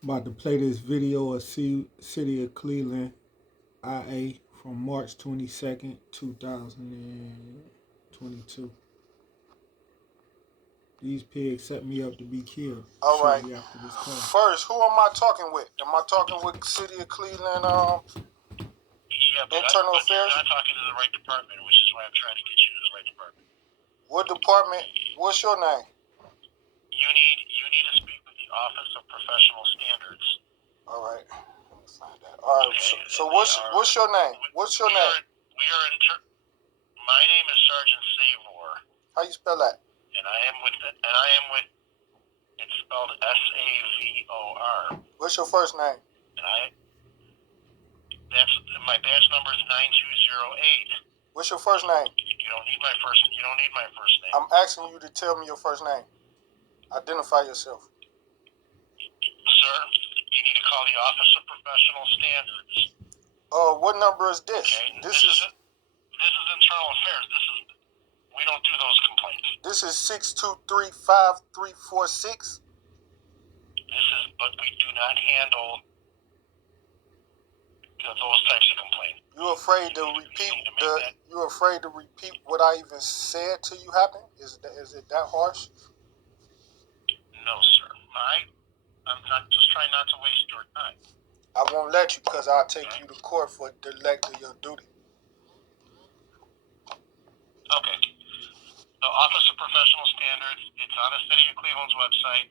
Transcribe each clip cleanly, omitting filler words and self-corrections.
I'm about to play this video of City of Cleveland, IA, from March 22nd, 2022. These pigs set me up to be killed All right. shortly after this call. First, who am I talking with? Am I talking with City of Cleveland Yeah, Internal but you're Affairs? not talking to the right department, which is why I'm trying to get you to the right department. What department? What's your name? You need to speak with the Office of Professional Standards. All right. Let me find that. All right. Okay. So what's your name? What's your name? My name is Sergeant Savor. How you spell that? And I am with. It's spelled SAVOR. What's your first name? That's my badge number is 9208. What's your first name? You don't need my first name. I'm asking you to tell me your first name. Identify yourself. Sir, you need to call the Office of Professional Standards. What number is this? Okay. This is internal affairs. We don't do those complaints. This is 6235346. But we do not handle those types of complaints. You afraid to repeat what I even said to you happened? Is it that harsh? No, sir. I'm not just trying not to waste your time. I won't let you because I'll take you to court for neglect of your duty. Okay. The Office of Professional Standards, it's on the City of Cleveland's website,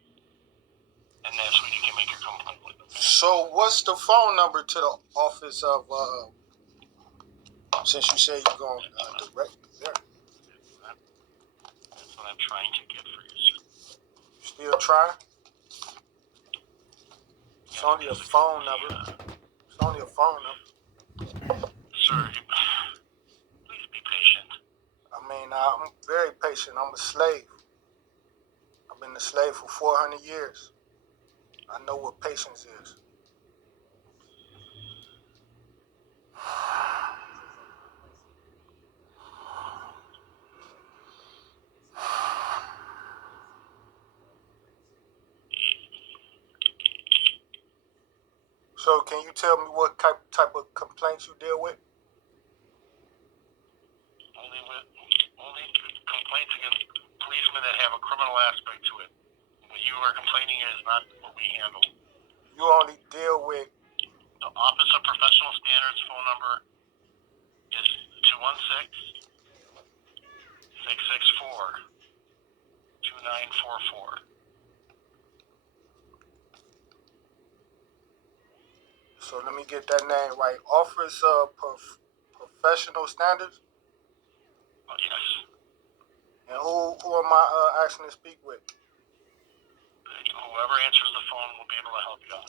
and that's where you can make your complaint with them. So what's the phone number to the office of, since you say you're going direct there? That's what I'm trying to get for you, sir. Still trying? It's only a phone number. It's only a phone number. Sir, please be patient. I mean, I'm very patient. I'm a slave. I've been a slave for 400 years. I know what patience is. So can you tell me what type of complaints you deal with? Only complaints against policemen that have a criminal aspect to it. What you are complaining is not what we handle. You only deal with... The Office of Professional Standards phone number is 216-664-2944. So let me get that name right. Office of Professional Standards? Oh, yes. And who am I asking to speak with? Whoever answers the phone will be able to help you out.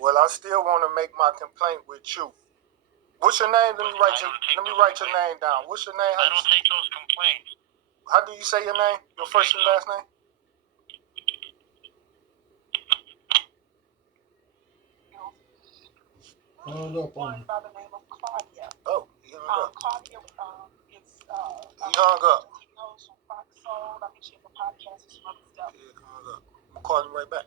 Well, I still want to make my complaint with you. What's your name? Let me write your name down. What's your name? I don't take those complaints. How do you say your name? Your first and last name? Hung up on me. By the name of Claudia. Oh, he hung up. Claudia is He hung up. He knows from Fox Soul. I think she has a podcast and some other stuff. Yeah, he hung up. I'm gonna call him right back.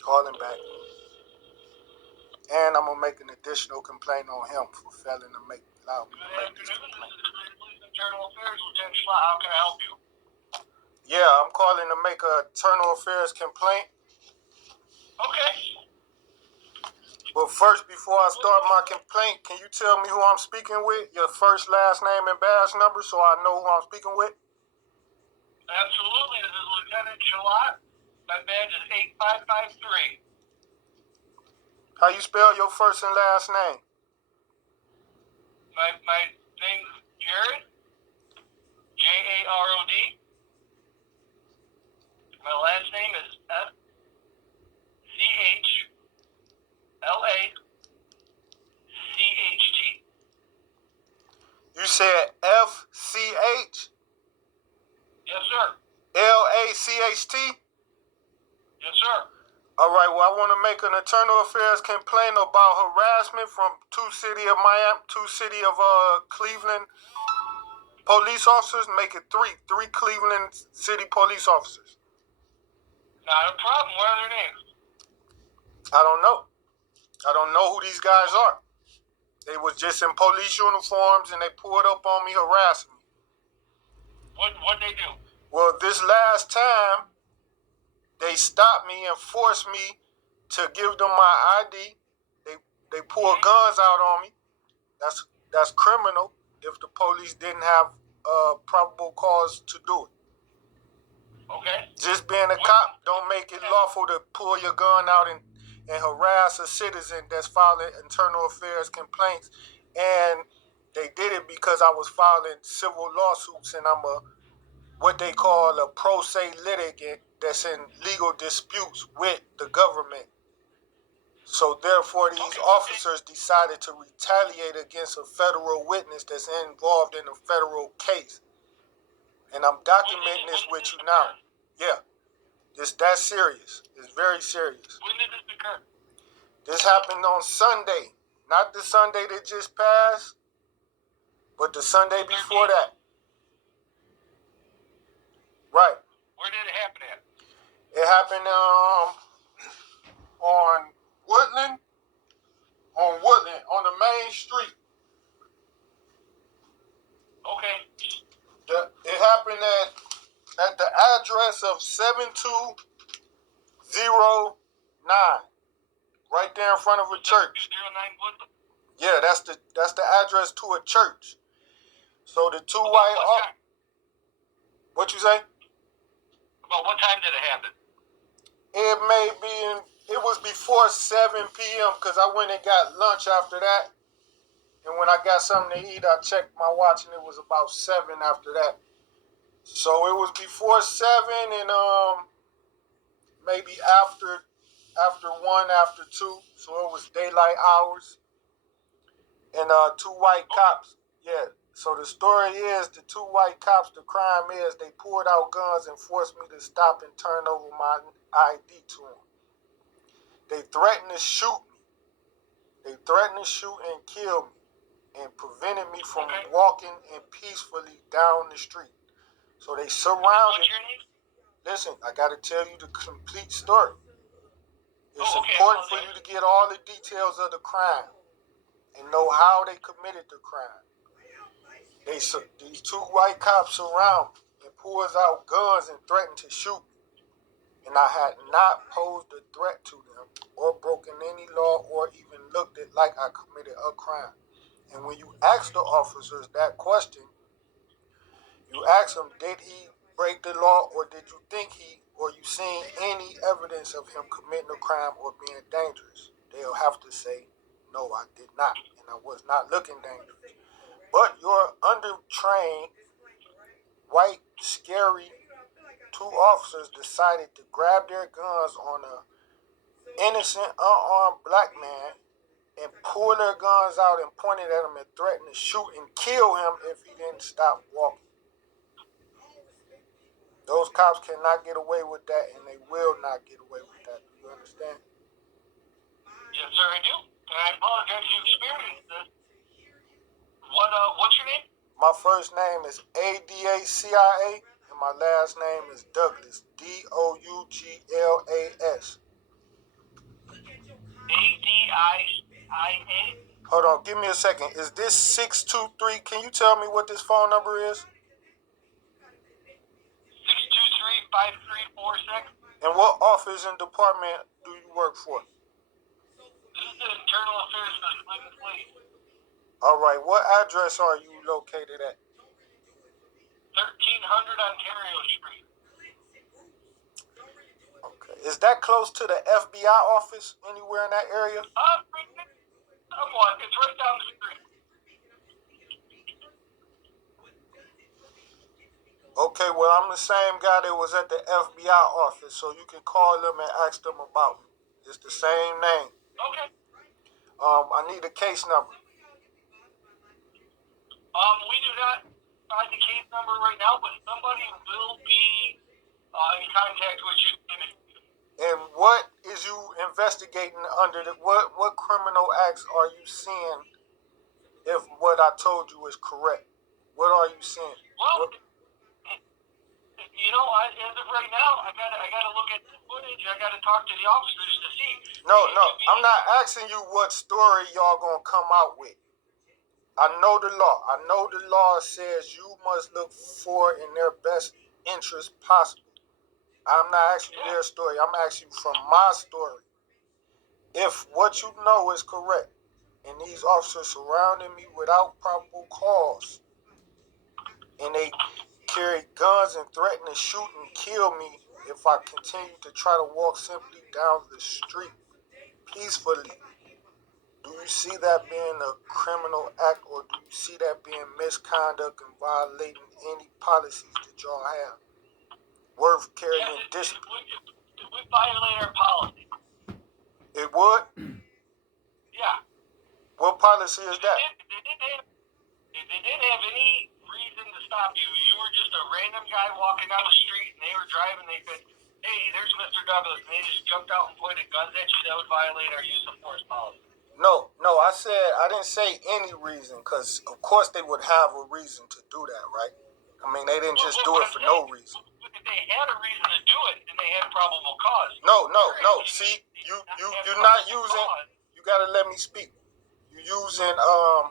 Call him back. And I'm gonna make an additional complaint on him for failing to allow me to make this complaint. Internal Affairs, Lieutenant Schlott, how can I help you? Yeah, I'm calling to make a internal affairs complaint. Okay. But first, before I start my complaint, can you tell me who I'm speaking with? Your first, last name, and badge number so I know who I'm speaking with? Absolutely. This is Lieutenant Schlott. My badge is 8553. How you spell your first and last name? My name's Jared. Jarod. My last name is Fchlacht. You said FCH? Yes, sir. LACHT? Yes, sir. All right, well, I want to make an internal affairs complaint about harassment from two city of Cleveland police officers. Make it three Cleveland city police officers. Not a problem. What are their names? I don't know. I don't know who these guys are. They was just in police uniforms and they pulled up on me, harassing me. What'd they do? Well, this last time, they stopped me and forced me to give them my ID. They pulled guns out on me. That's criminal if the police didn't have probable cause to do it. Okay. Just being a cop don't make it lawful to pull your gun out and harass a citizen that's filing internal affairs complaints. And they did it because I was filing civil lawsuits and I'm what they call a pro se litigant that's in legal disputes with the government. So therefore, these officers decided to retaliate against a federal witness that's involved in a federal case. And I'm documenting this with you now. Yeah, that's serious. It's very serious. When did this occur? This happened on Sunday. Not the Sunday that just passed, but the Sunday before that. Right. Where did it happen at? It happened on Woodland, on the main street. Okay. It happened at the address of 7209, right there in front of a church. 09 Woodland. Yeah, that's the address to a church. So the two white. What you say? About what time did it happen? It may be it was before 7 p.m. because I went and got lunch after that. And when I got something to eat, I checked my watch and it was about 7 after that. So it was before 7 and maybe after 1, after 2. So it was daylight hours. And 2 white cops. Yeah. So the story is the 2 white cops, the crime is they pulled out guns and forced me to stop and turn over my ID to them. They threatened to shoot me. They threatened to shoot and kill me and prevented me from walking and peacefully down the street. So they surrounded. What's your name? Listen, I got to tell you the complete story. It's important for you to get all the details of the crime and know how they committed the crime. These 2 white cops surround me and pulls out guns and threatened to shoot me. And I had not posed a threat to them or broken any law or even looked at like I committed a crime. And when you ask the officers that question, you ask them, did he break the law or did you think or you seen any evidence of him committing a crime or being dangerous? They'll have to say, no, I did not. And I was not looking dangerous. But your undertrained, white, scary 2 officers decided to grab their guns on a innocent, unarmed black man and pull their guns out and pointed at him and threatened to shoot and kill him if he didn't stop walking. Those cops cannot get away with that, and they will not get away with that. Do you understand? Yes, sir, I do. And I apologize you experienced this. What's your name? My first name is ADACIA, and my last name is Douglas, DOUGLAS. ADIIA? Hold on, give me a second. Is this 623? Can you tell me what this phone number is? 623-5346. And what office and department do you work for? This is the Internal Affairs for the Cleveland Police. All right, what address are you located at? 1300 Ontario Street. Okay. Is that close to the FBI office anywhere in that area? Somewhat. It's right down the street. Okay, well, I'm the same guy that was at the FBI office, so you can call them and ask them about me. It's the same name. Okay. I need a case number. We do not find the case number right now, but somebody will be in contact with you. And what is you investigating under what criminal acts are you seeing if what I told you is correct? What are you seeing? Well, As of right now, I gotta look at the footage. I gotta talk to the officers to see. No, I'm not asking you what story y'all gonna come out with. I know the law. I know the law says you must look for in their best interest possible. I'm not asking you their story. I'm asking you from my story. If what you know is correct, and these officers surrounded me without probable cause, and they carried guns and threatened to shoot and kill me if I continue to try to walk simply down the street peacefully, do you see that being a criminal act, or do you see that being misconduct and violating any policies that y'all have worth carrying discipline? If we violate our policy. It would? Yeah. What policy is that? They didn't have any reason to stop you. You were just a random guy walking down the street, and they were driving. They said, "Hey, there's Mr. Douglas," and they just jumped out and pointed guns at you. That would violate our use of force policy. No, I didn't say any reason, because of course they would have a reason to do that, right? I mean, they didn't just do it for no reason. If they had a reason to do it, then they had probable cause. No. See, you're not using. You gotta let me speak. You're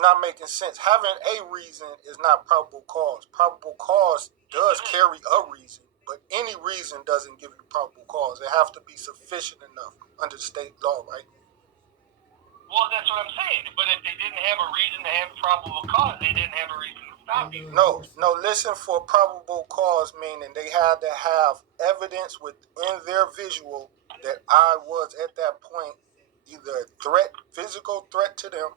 not making sense. Having a reason is not probable cause. Probable cause does carry a reason, but any reason doesn't give you probable cause. It have to be sufficient enough under state law, right? Well, that's what I'm saying. But if they didn't have a reason to have probable cause, they didn't have a reason to stop you. No. Listen, for probable cause, meaning they had to have evidence within their visual that I was at that point either a physical threat to them,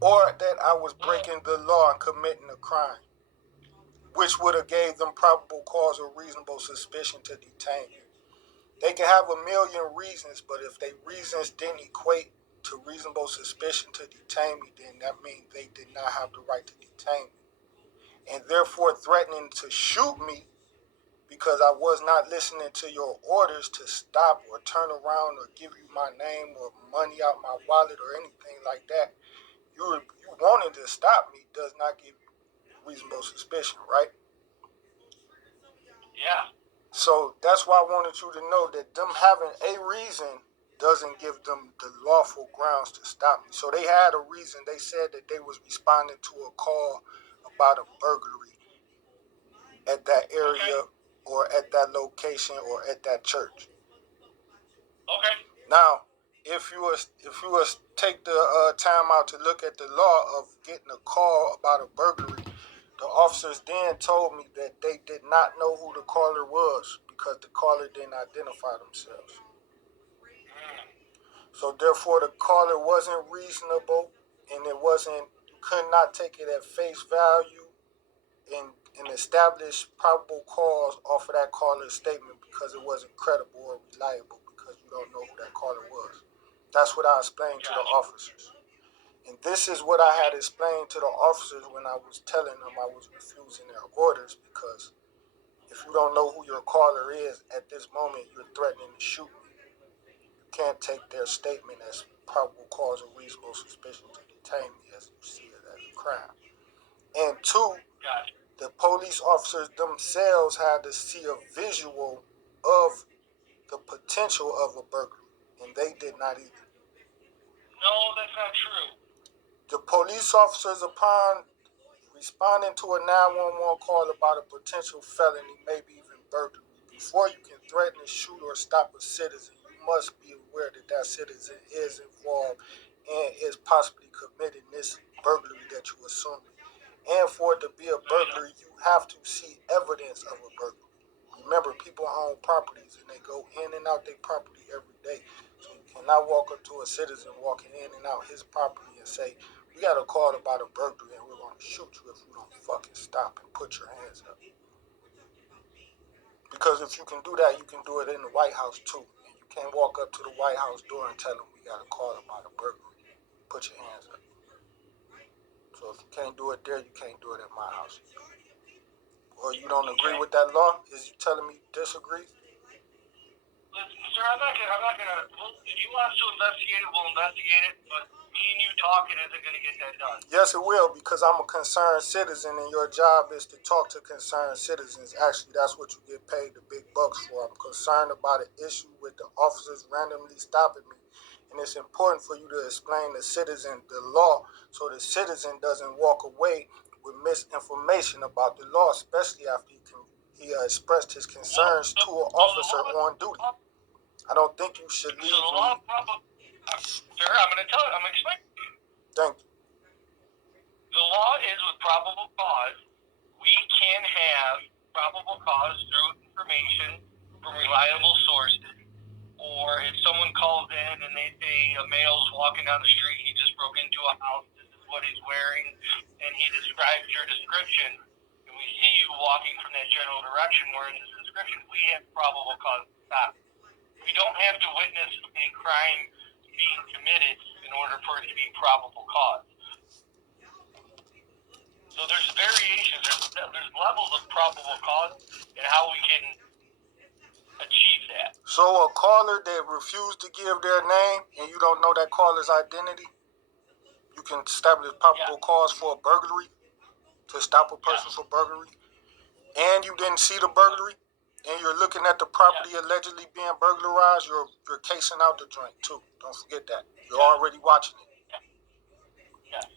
or that I was breaking the law and committing a crime, which would have gave them probable cause or reasonable suspicion to detain me. They can have a million reasons, but if their reasons didn't equate to reasonable suspicion to detain me, then that means they did not have the right to detain me. And therefore threatening to shoot me because I was not listening to your orders to stop or turn around or give you my name or money out my wallet or anything like that. You wanting to stop me does not give you reasonable suspicion, right? Yeah. So that's why I wanted you to know that them having a reason doesn't give them the lawful grounds to stop me. So they had a reason. They said that they was responding to a call about a burglary at that area or at that location or at that church. Okay. Now, if you was take the time out to look at the law of getting a call about a burglary, the officers then told me that they did not know who the caller was because the caller didn't identify themselves. So therefore, the caller wasn't reasonable, and you could not take it at face value and establish probable cause off of that caller's statement because it wasn't credible or reliable because you don't know who that caller was. That's what I explained to the officers. And this is what I had explained to the officers when I was telling them I was refusing their orders, because if you don't know who your caller is at this moment, you're threatening to shoot me. You can't take their statement as probable cause or reasonable suspicion to detain me as you see it as a crime. And two, the police officers themselves had to see a visual of the potential of a burglary, and they did not either. No, that's not true. The police officers, upon responding to a 911 call about a potential felony, maybe even burglary, before you can threaten to shoot or stop a citizen, you must be aware that that citizen is involved and is possibly committing this burglary that you assume. And for it to be a burglary, you have to see evidence of a burglary. Remember, people own properties and they go in and out their property every day. So you cannot walk up to a citizen walking in and out his property and say, "We got a call about a burglary and we're going to shoot you if you don't fucking stop and put your hands up." Because if you can do that, you can do it in the White House too. And you can't walk up to the White House door and tell them, "We got a call about a burglary. Put your hands up." So if you can't do it there, you can't do it at my house. Or you don't agree with that law? Is you telling me you disagree? Listen, sir, I'm not gonna. If you want us to investigate it, we'll investigate it. But me me and you talking isn't going to get that done. Yes, it will, because I'm a concerned citizen, and your job is to talk to concerned citizens. Actually, that's what you get paid the big bucks for. I'm concerned about an issue with the officers randomly stopping me, and it's important for you to explain to the citizen the law so the citizen doesn't walk away with misinformation about the law, especially after he expressed his concerns to an officer on duty. I don't think you should leave So the me. law probably, sir, I'm going to tell you, I'm going to explain to you. Thank you. The law is with probable cause. We can have probable cause through information from reliable sources. Or if someone calls in and they say a male's walking down the street, he just broke into a house, this is what he's wearing, and he describes your description, and we see you walking from that general direction wearing this description, we have probable cause to stop. We don't have to witness a crime being committed in order for it to be probable cause. So there's variations, there's levels of probable cause and how we can achieve that. So a caller that refused to give their name and you don't know that caller's identity, you can establish probable cause for a burglary, to stop a person for burglary, and you didn't see the burglary, and you're looking at the property allegedly being burglarized, you're casing out the joint too. Don't forget that. You're already watching it.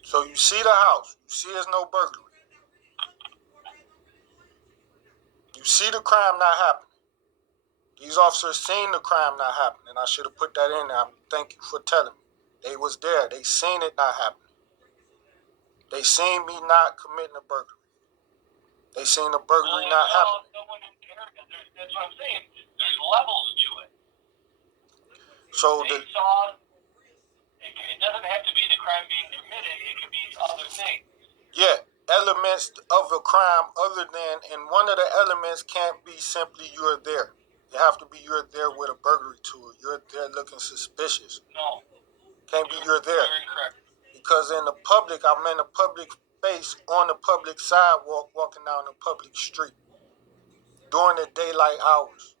So you see the house, you see there's no burglary. You see the crime not happening. These officers seen the crime not happening. I should have put that in there. Thank you for telling me. They was there. They seen it not happening. They seen me not committing a burglary. They seen the burglary not happening. That's what I'm saying. There's levels to it. So they saw, it doesn't have to be the crime being committed. It could be other things. Yeah, elements of a crime other than, and one of the elements can't be simply you're there. You have to be you're there with a burglary tool. You're there looking suspicious. No. Can't be you're there. Very correct. Because in the public, I'm in a public space on the public sidewalk, walking down the public street during the daylight hours.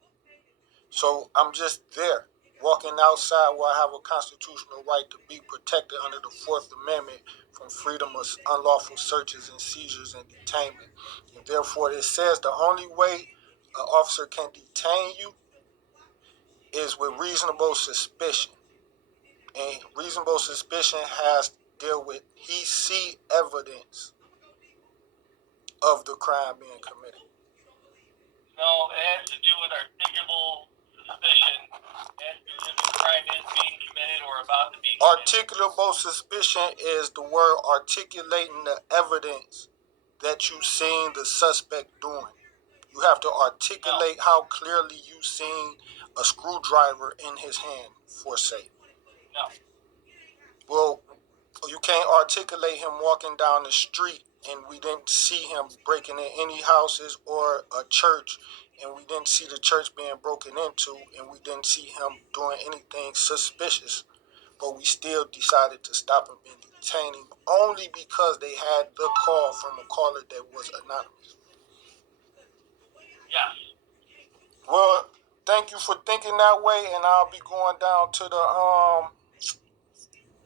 So I'm just there, walking outside where I have a constitutional right to be protected under the Fourth Amendment from freedom of unlawful searches and seizures and detainment. And therefore, it says the only way an officer can detain you is with reasonable suspicion. And reasonable suspicion has to deal with he see evidence of the crime being committed. No, it has to do with articulable suspicion. It has to do if the crime is being committed or about to be committed. Articulable suspicion is the word articulating the evidence that you seen the suspect doing. You have to articulate how clearly you seen a screwdriver in his hand, for say. No. Well, you can't articulate him walking down the street and we didn't see him breaking in any houses or a church, and we didn't see the church being broken into, and we didn't see him doing anything suspicious, but we still decided to stop him and detain him only because they had the call from a caller that was anonymous. Yes. Well, thank you for thinking that way, and I'll be going down to the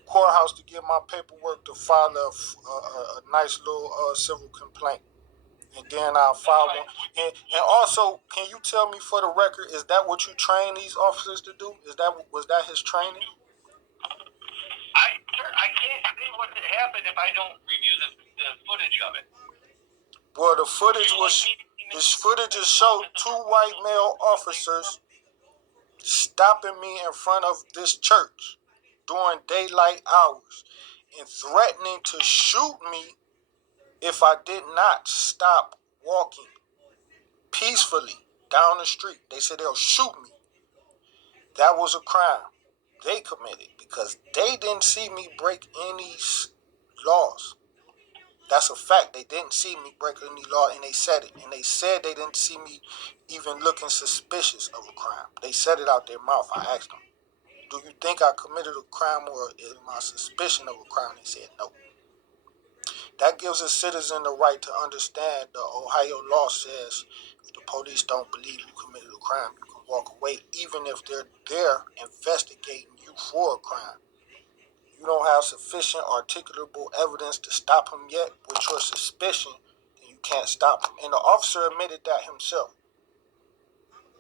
courthouse to get my paperwork to file a nice little civil complaint. And then I'll file one. And also, can you tell me for the record, is that what you train these officers to do? Was that his training? I can't say what happened if I don't review the footage of it. Well, the footage showed two white male officers stopping me in front of this church during daylight hours and threatening to shoot me if I did not stop walking peacefully down the street. They said they'll shoot me. That was a crime they committed because they didn't see me break any laws. That's a fact. They didn't see me break any law, and they said it. And they said they didn't see me even looking suspicious of a crime. They said it out their mouth. I asked them, do you think I committed a crime or is my suspicion of a crime? They said no. That gives a citizen the right to understand the Ohio law says if the police don't believe you committed a crime, you can walk away even if they're there investigating you for a crime. you don't have sufficient articulable evidence to stop him yet with your suspicion, then you can't stop him. And the officer admitted that himself.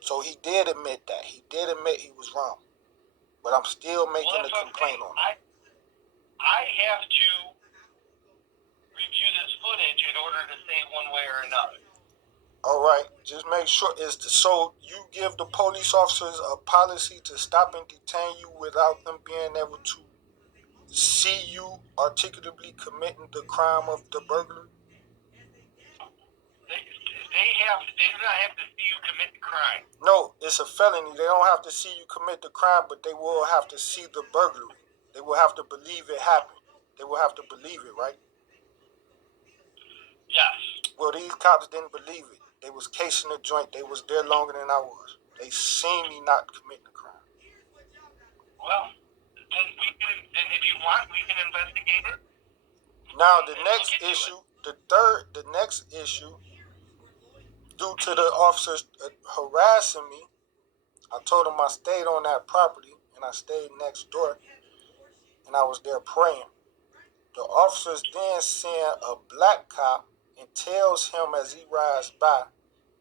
So he did admit that. He did admit he was wrong. But I'm still making a complaint on it. I have to review this footage in order to say one way or another. All right, just make sure so you give the police officers a policy to stop and detain you without them being able to see you articulately committing the crime of the burglary? They do not have to see you commit the crime. No, it's a felony. They don't have to see you commit the crime, but they will have to see the burglary. They will have to believe it happened. They will have to believe it, right? Yes. Well, these cops didn't believe it. They was casing the joint. They was there longer than I was. They seen me not committing the crime. Well, then if you want, we can investigate it. Now the next issue, the next issue, due to the officers harassing me, I told them I stayed on that property and I stayed next door and I was there praying. The officers then send a black cop and tells him as he rides by,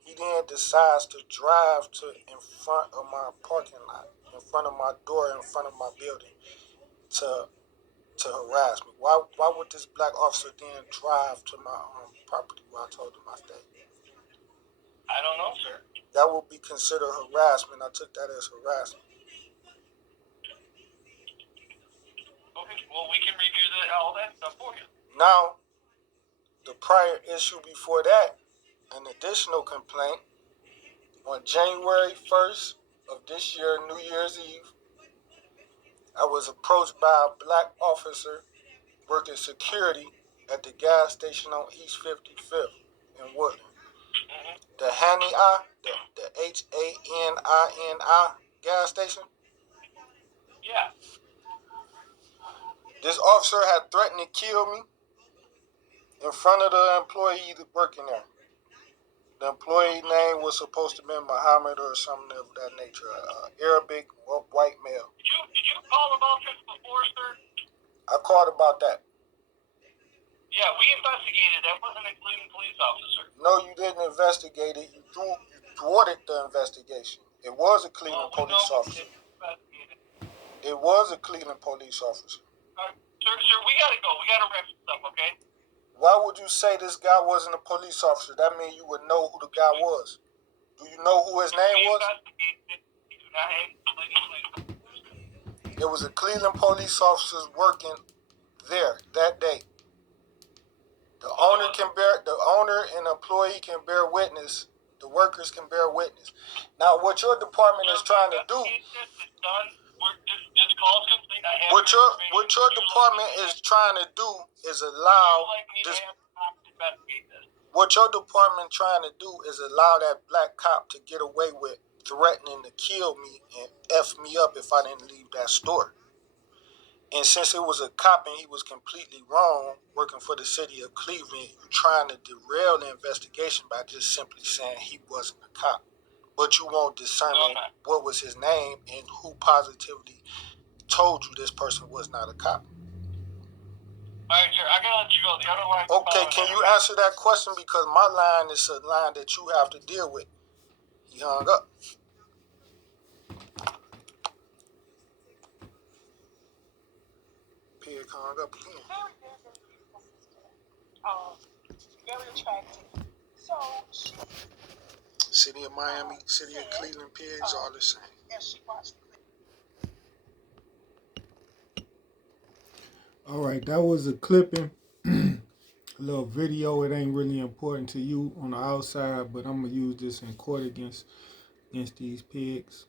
he then decides to drive to in front of my parking lot, in front of my door, in front of my building to harass me. Why would this black officer then drive to my property where I told him I stayed? I don't know, sir. That would be considered harassment. I took that as harassment. Okay, well, we can review all that stuff for you. Now, the prior issue before that, an additional complaint, on January 1st of this year, New Year's Eve, I was approached by a black officer working security at the gas station on East 55th in Woodland. Mm-hmm. The the HANINI gas station? Yeah. This officer had threatened to kill me in front of the employee working there. The employee name was supposed to be Muhammad or something of that nature, Arabic white male. Did you call about this before, sir? I called about that. Yeah, we investigated. That wasn't a Cleveland police officer. No, you didn't investigate it. You thwarted the investigation. It was a Cleveland police officer. It was a Cleveland police officer. Sir, we gotta go. We gotta wrap this up, okay? Why would you say this guy wasn't a police officer? That means you would know who the guy was. Do you know who his name was? It was a Cleveland police officer working there that day. The owner and employee can bear witness. The workers can bear witness. Now, what your department is trying to do, what your department is trying to do is allow this. What your department trying to do is allow that black cop to get away with threatening to kill me and F me up if I didn't leave that store. And since it was a cop and he was completely wrong working for the city of Cleveland, you're trying to derail the investigation by just simply saying he wasn't a cop. But you won't discern what was his name and who positively told you this person was not a cop. Alright, sir, I gotta let you go. The other line. Okay, can you answer that question? Because my line is a line that you have to deal with. He hung up. Pig hung up again. Very attractive. So she. City of Miami, City of Cleveland pigs, all the same. And she watched. All right, that was a clipping, a little video. It ain't really important to you on the outside, but I'm gonna use this in court against these pigs.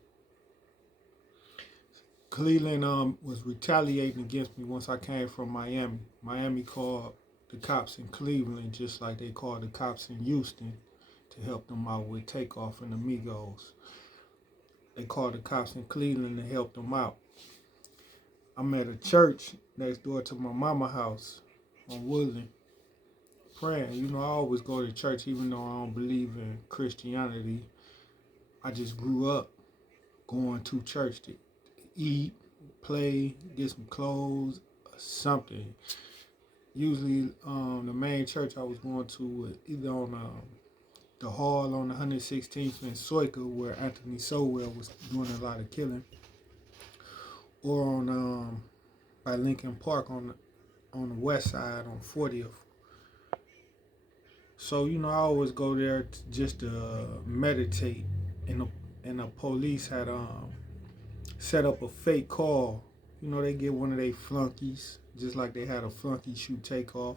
Cleveland was retaliating against me once I came from Miami. Miami called the cops in Cleveland just like they called the cops in Houston to help them out with Takeoff and Amigos. They called the cops in Cleveland to help them out. I'm at a church next door to my mama's house on Woodland praying. You know, I always go to church even though I don't believe in Christianity. I just grew up going to church to eat, play, get some clothes, something. Usually, the main church I was going to was either on the hall on 116th and Soika, where Anthony Sowell was doing a lot of killing, or on by Lincoln Park on the west side on 40th. So I always go there just to meditate, and the police had set up a fake call. They get one of their flunkies, just like they had a flunky shoot Takeoff.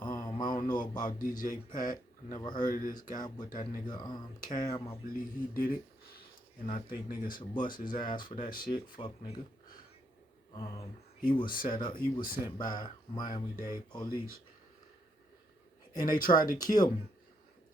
I don't know about DJ Pat. I never heard of this guy, but that nigga Cam, I believe he did it, and I think niggas should bust his ass for that shit. Fuck nigga. He was set up. He was sent by Miami-Dade police, and they tried to kill me.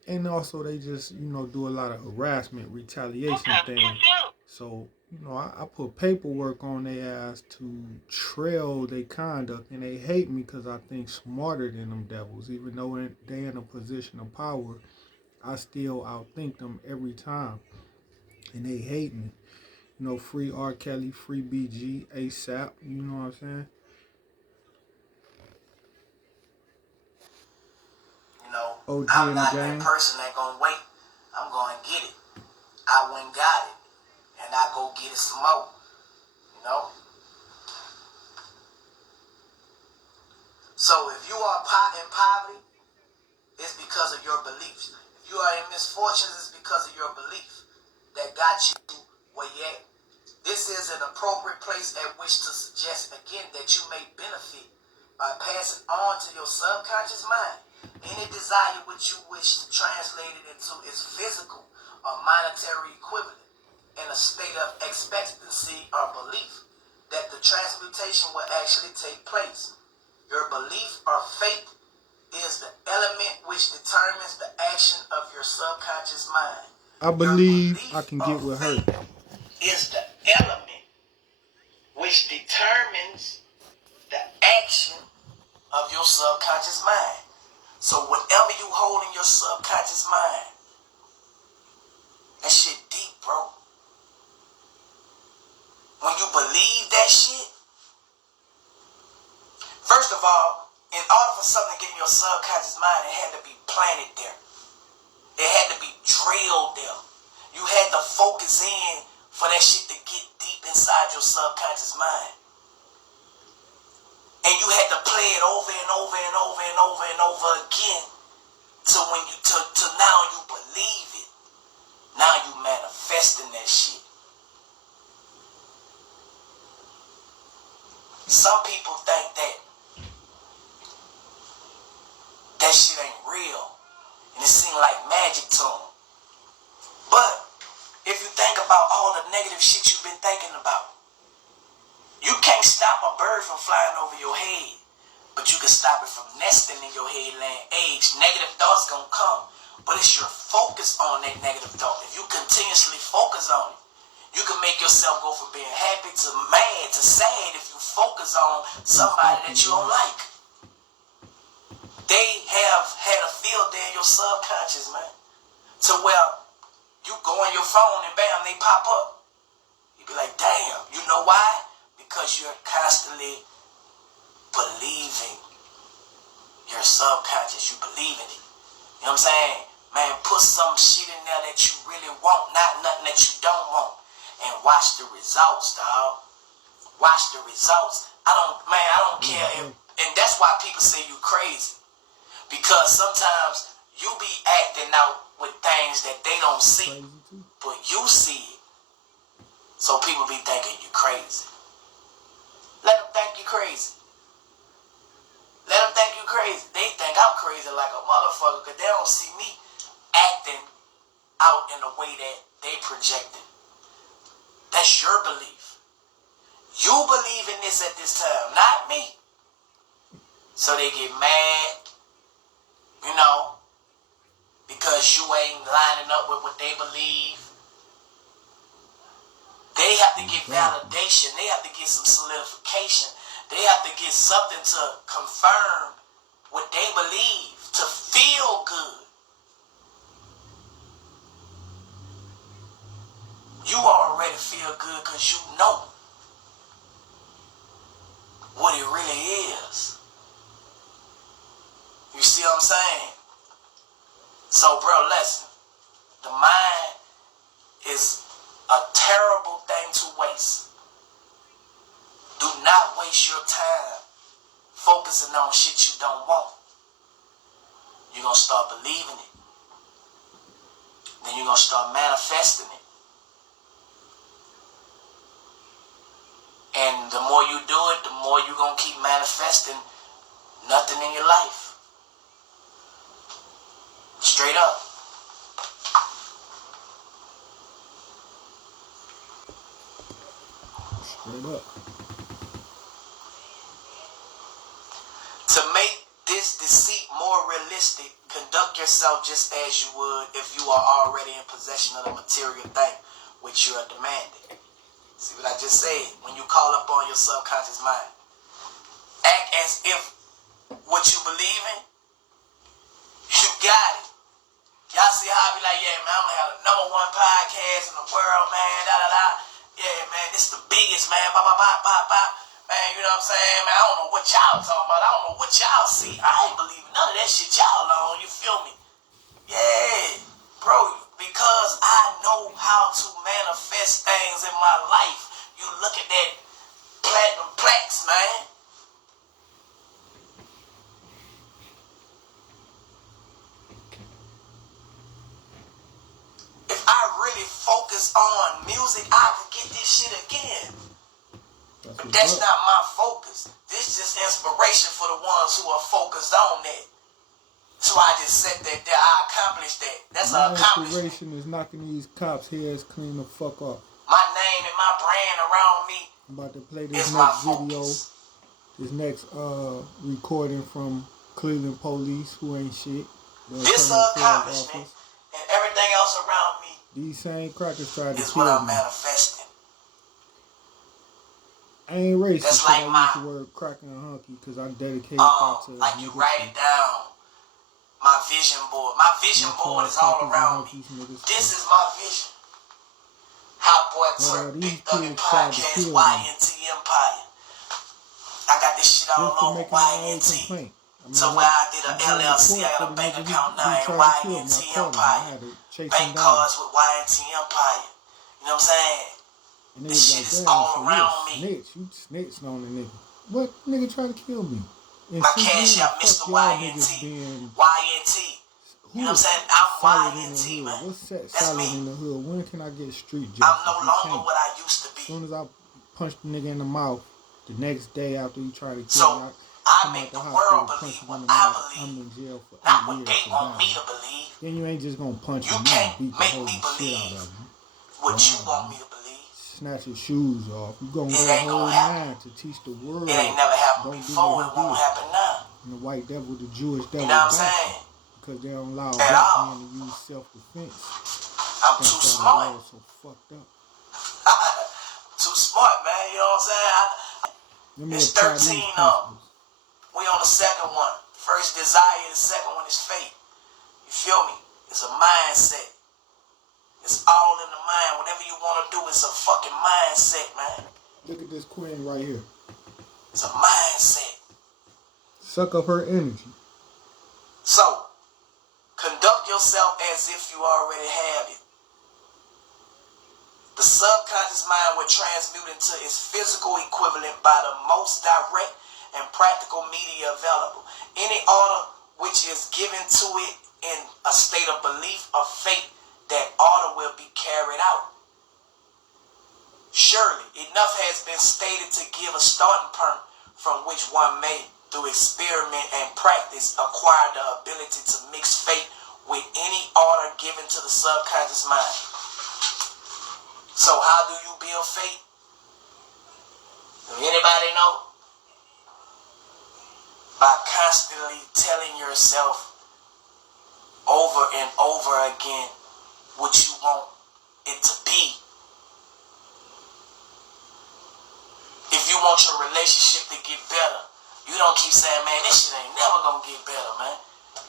And also they just do a lot of harassment, retaliation things. So I put paperwork on their ass to trail their conduct, and they hate me because I think smarter than them devils. Even though they in a position of power, I still outthink them every time, and they hate me. Free R. Kelly, free BG, ASAP. You know what I'm saying? OG I'm in not the game. that person that gonna wait. I'm gonna get it. I went and got it, and I go get it some more. So if you are in poverty, it's because of your beliefs. If you are in misfortunes, it's because of your belief that got you where you at. This is an appropriate place at which to suggest again that you may benefit by passing on to your subconscious mind any desire which you wish to translate it into its physical or monetary equivalent in a state of expectancy or belief that the transmutation will actually take place. Your belief or faith is the element which determines the action of your subconscious mind. I believe I can get with her. Is the element which determines the action of your subconscious mind. So whatever you hold in your subconscious mind, that shit deep, bro. When you believe that shit, first of all, in order for something to get in your subconscious mind, it had to be planted there. It had to be drilled there. You had to focus in for that shit to get deep inside your subconscious mind. And you had to play it over and over and over and over and over again to now you believe it. Now you manifesting that shit. Some people think that shit ain't real, and it seems like magic to them. But if you think about all the negative shit you've been thinking about, you can't stop a bird from flying over your head, but you can stop it from nesting in your head, laying eggs. Negative thoughts gonna come, but it's your focus on that negative thought. If you continuously focus on it, you can make yourself go from being happy to mad to sad if you focus on somebody that you don't like. They have had a field day in your subconscious, man, to where you go on your phone and bam, they pop up. You be like, damn, you know why? Because you're constantly believing your subconscious. You believe in it. You know what I'm saying? Man, put some shit in there that you really want, not nothing that you don't want. And watch the results, dog. Watch the results. I don't care if, and that's why people say you crazy. Because sometimes you be acting out with things that they don't see, but you see it. So people be thinking you crazy. Let them think you crazy. Let them think you crazy. They think I'm crazy like a motherfucker because they don't see me acting out in the way that they projected. That's your belief. You believe in this at this time, not me. So they get mad, because you ain't lining up with what they believe. They have to get validation. They have to get some solidification. They have to get something to confirm what they believe, to feel good. You already feel good because you know what it really is. You see what I'm saying? So, bro, listen. The mind is a terrible thing to waste. Do not waste your time focusing on shit you don't want. You're going to start believing it. Then you're going to start manifesting it. And the more you do it, the more you're going to keep manifesting nothing in your life. Straight up. Straight up. To make this deceit more realistic, conduct yourself just as you would if you are already in possession of the material thing which you are demanding. See what I just said? When you call upon your subconscious mind, act as if what you believe in, you got it. Y'all see how I be like, yeah, man, I'm gonna have the #1 podcast in the world, man, da-da-da. Yeah, man, this the biggest, man, bop. Man, you know what I'm saying? Man, I don't know what y'all talking about. I don't know what y'all see. I ain't believing none of that shit y'all on. You feel me? Yeah, bro, because I know how to manifest things in my life. You look at that platinum plaques, man. If I really focus on music, I could get this shit again. But that's not my focus. This is just inspiration for the ones who are focused on that. So I just said that I accomplished that. That's an accomplishment. Inspiration is knocking these cops' heads clean the fuck off. My name and my brand around me. I'm about to play this is next my video. Focus. This next recording from Cleveland police who ain't shit. This accomplishment and everything else around me. These same crackers tried to is kill what I'm me. manifesting. I ain't racist. That's like I my use the word cracker and hunky because I dedicated that to like you write it down. My vision board. My vision board is all around me. This is my vision. Hot Boy Turk, Big Thuggin Podcast, YNT Empire. I got this shit all over YNT. So where I did an LLC, I got a bank account now in YNT Empire. Bank cards with YNT Empire. You know what I'm saying? This shit is all around me. You snitched on the nigga. What nigga try to kill me? And my cash out, Mr. YNT. YNT. You know what I'm saying? I'm YNT, man. What's that That's solid me. in the hood? When can I get street justice? I'm no longer what I used to be. As soon as I punch the nigga in the mouth, the next day after you try to kill so, me, I make the world believe what I believe. I'm in jail for not 8 what years they want me to believe. Then you ain't just gonna punch you me. Can't beat the make whole me shit believe out of you. what you want me to believe. Snatch your shoes off. You gonna it wear a ain't whole gonna happen. nine to teach the world. It ain't never happened don't before. It won't happen now. And the white devil, the Jewish devil, you know what I'm saying? Because they don't allow At black all. men to use self-defense. I'm too smart. So fucked up. Too smart, man. You know what I'm saying? It's 13 of them. We on the second one. First desire, the second one is faith. You feel me? It's a mindset. It's all in the mind. Whatever you want to do, it's a fucking mindset, man. Look at this queen right here. It's a mindset. Suck up her energy. So, conduct yourself as if you already have it. The subconscious mind will transmute into its physical equivalent by the most direct and practical media available. Any order which is given to it in a state of belief or faith, that order will be carried out. Surely, enough has been stated to give a starting point from which one may, through experiment and practice, acquire the ability to mix faith with any order given to the subconscious mind. So how do you build faith? Anybody know? By constantly telling yourself over and over again what you want it to be. If you want your relationship to get better, you don't keep saying, man, this shit ain't never gonna get better, man.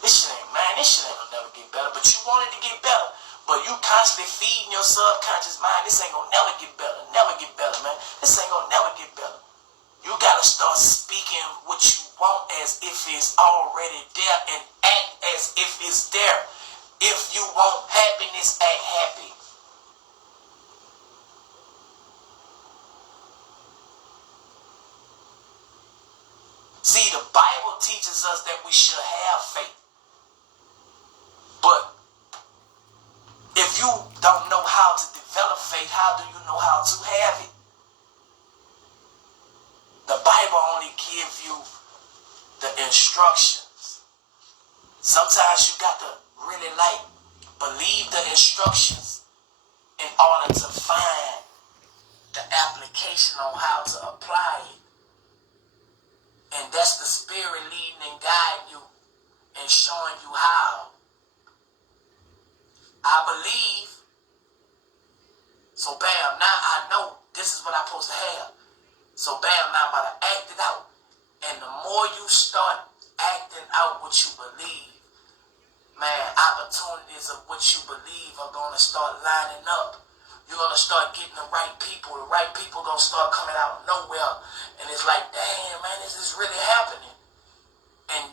This shit ain't gonna never get better. But you want it to get better. But you constantly feeding your subconscious mind, this ain't gonna never get better, man. This ain't gonna never get better. You You gotta start speaking what you want as if it's already there and act as if it's there. If you want happiness, act happy. See, the Bible teaches us that we should have faith. But if you don't know how to develop faith, how do you know how to have it? The Bible only gives you the instructions. Sometimes you got to really believe the instructions in order to find the application on how to apply it. And that's the Spirit leading and guiding you and showing you how. I believe, so bam, now I know this is what I'm supposed to have. So bam, now I'm about to act it out. And the more you start acting out what you believe, man, opportunities of what you believe are going to start lining up. You're going to start getting the right people. The right people going to start coming out of nowhere. And it's like, damn, man, is this really happening? And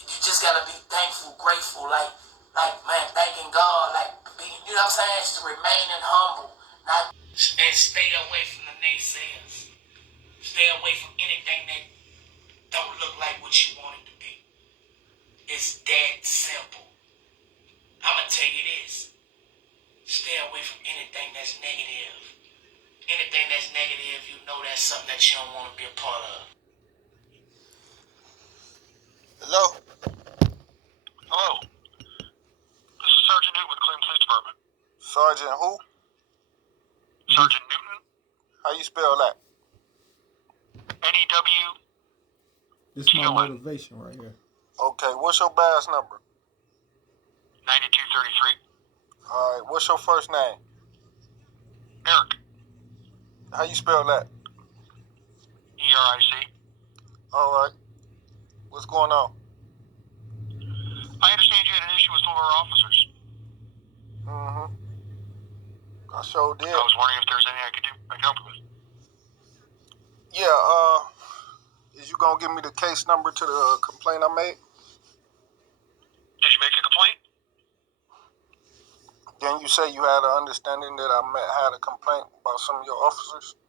you just got to be thankful, grateful, like, man, thanking God, you know what I'm saying? It's to remain humble. And stay away from the naysayers. Stay away from anything that don't look like what you want it to be. It's that simple. I'm going to tell you this. Stay away from anything that's negative. Anything that's negative, you know that's something that you don't want to be a part of. Hello? Hello. This is Sergeant Newton with the Cleveland Police Department. Sergeant who? Sergeant Newton. How you spell that? N-E-W. This is my motivation right here. Okay, what's your badge number? 9233. All right, what's your first name? Eric. How you spell that? E-R-I-C. All right. What's going on? I understand you had an issue with some of our officers. Mm-hmm. I sure did. I was wondering if there's anything I could help you with. Yeah, is you gonna give me the case number to the complaint I made? Did you make a complaint? Then you say you had an understanding that I had a complaint about some of your officers?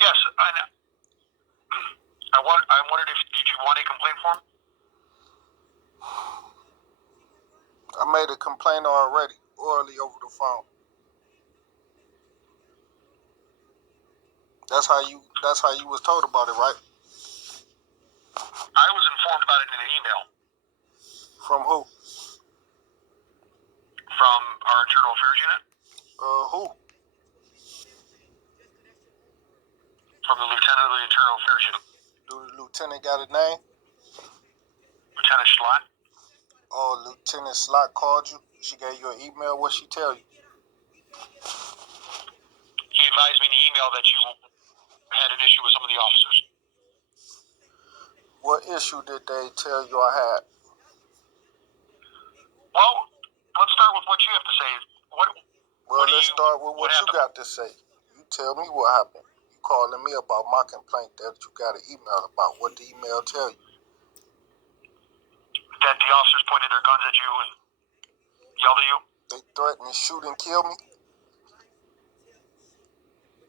Yes, I wondered if did you want a complaint form? I made a complaint already, orally over the phone. That's how you was told about it, right? I was informed about it in an email From who? from our internal affairs unit. Who? From the lieutenant of the internal affairs unit. Do the lieutenant got a name? Lieutenant Schlott. Oh, Lieutenant Slot called you? She gave you an email? What'd she tell you? He advised me in the email that you had an issue with some of the officers. What issue did they tell you I had? Well, let's start with what you have to say. Let's start with what you got to say. You tell me what happened. You calling me about my complaint that you got an email about. What the email tell you? That the officers pointed their guns at you and yelled at you? They threatened to shoot and kill me?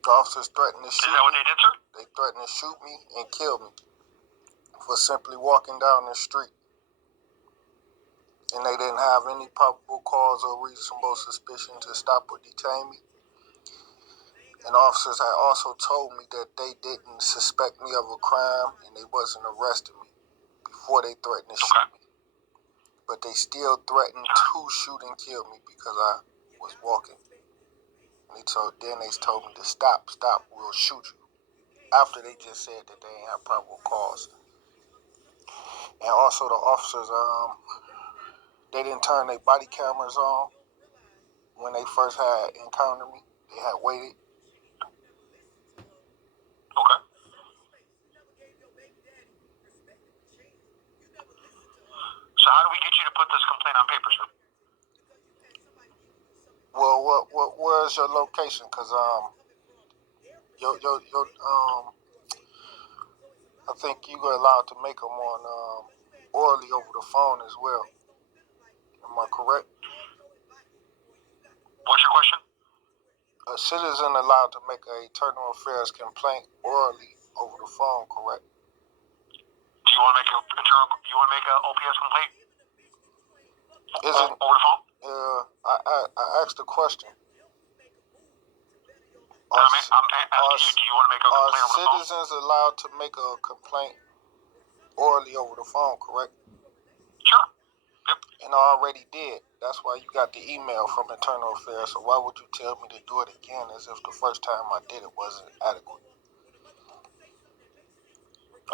The officers threatened to shoot me? Is that what they did, sir? They threatened to shoot me and kill me for simply walking down the street. And they didn't have any probable cause or reasonable suspicion to stop or detain me. And officers had also told me that they didn't suspect me of a crime and they wasn't arresting me before they threatened to shoot me. But they still threatened to shoot and kill me because I was walking. And they told me to stop, we'll shoot you. After they just said that they ain't have probable cause. And also the officers, they didn't turn their body cameras on when they first had encountered me. They had waited. Okay. So how do we get you to put this complaint on paper, sir? Well, where's your location? Cause I think you are allowed to make them on orally over the phone as well. Am I correct? What's your question? A citizen allowed to make an internal affairs complaint orally over the phone, correct? Do you want to make an OPS complaint? Isn't over the phone? I asked a question. I'm asking you, do you want to make a complaint over the phone? Are citizens allowed to make a complaint orally over the phone, correct? Sure. Yep. And I already did. That's why you got the email from Internal Affairs. So why would you tell me to do it again as if the first time I did it wasn't adequate?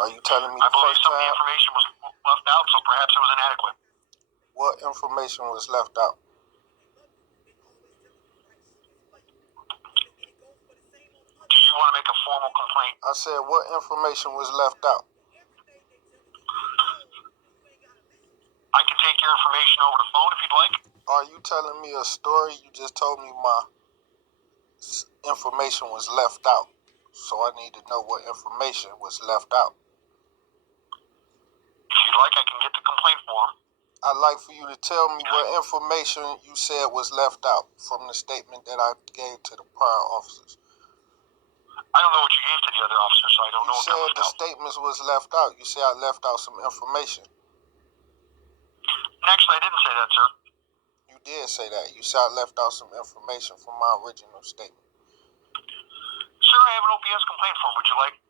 Are you telling me I the believe first some of the time? information was left out, so perhaps it was inadequate. What information was left out? Do you want to make a formal complaint? I said, what information was left out? I can take your information over the phone if you'd like. Are you telling me a story? You just told me my information was left out. So I need to know what information was left out. If you'd like, I can get the complaint form. I'd like for you to tell me what information you said was left out from the statement that I gave to the prior officers. I don't know what you gave to the other officers, so I don't know what got You said left the out. statements was left out. You said I left out some information. Actually, I didn't say that, sir. You did say that. You said I left out some information from my original statement. Sir, I have an OPS complaint form. Would you like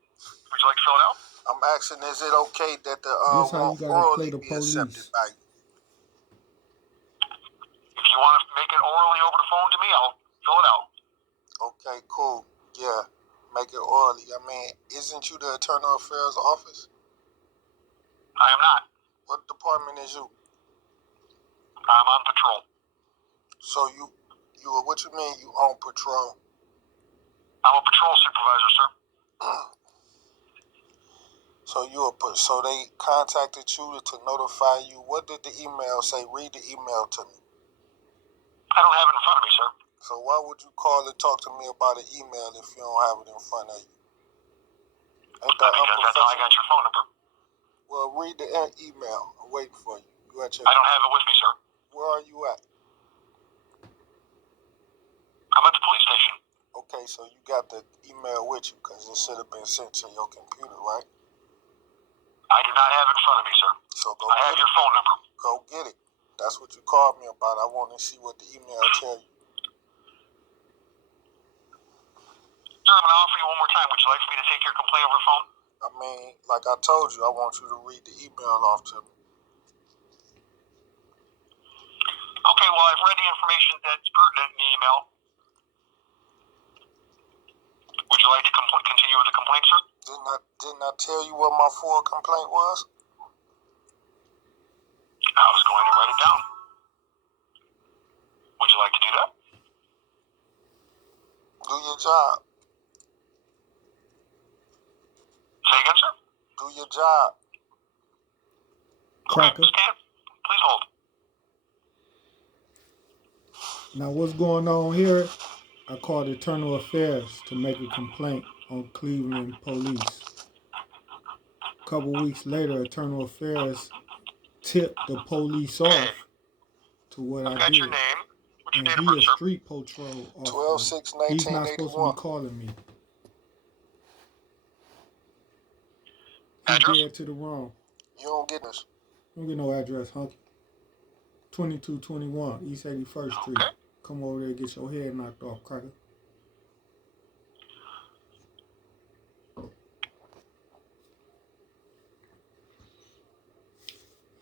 to fill it out? I'm asking, is it okay that the This how you gotta play orally the be accepted police. by you? If you want to make it orally over the phone to me, I'll fill it out. Okay, cool. Yeah, make it orally. I mean, isn't you the Internal Affairs office? I am not. What department is you? I'm on patrol. So you what you mean you on patrol? I'm a patrol supervisor, sir. So they contacted you to notify you. What did the email say? Read the email to me. I don't have it in front of me, sir. So why would you call and talk to me about an email if you don't have it in front of you? Ain't that Because that's how I got your phone number. Well, read the email. I'm waiting for you. I don't have it with me, sir. Where are you at? I'm at the police station. Okay, so you got the email with you because it should have been sent to your computer, right? I do not have it in front of me, sir. So I have your phone number. Go get it. That's what you called me about. I want to see what the email tell you. Sir, I'm going to offer you one more time. Would you like for me to take your complaint over the phone? I mean, like I told you, I want you to read the email off to me. Okay, well, I've read the information that's pertinent in the email. Would you like to continue with the complaint, sir? Didn't I tell you what my full complaint was? I was going to write it down. Would you like to do that? Do your job. Say again, sir? Do your job. Cracker. Okay, stand. Please hold. Now what's going on here? I called Internal Affairs to make a complaint on Cleveland police. A couple weeks later, Internal Affairs tipped the police off to what I Got did. your name. What's your And date of he a birth, sir? street patrol officer. 12/6/1981. He's not supposed to be calling me. He Address? dead to the wrong. You don't get this. Don't get no address, hunky. 2221 East 81st Street. Okay. Come over there and get your head knocked off, cracker.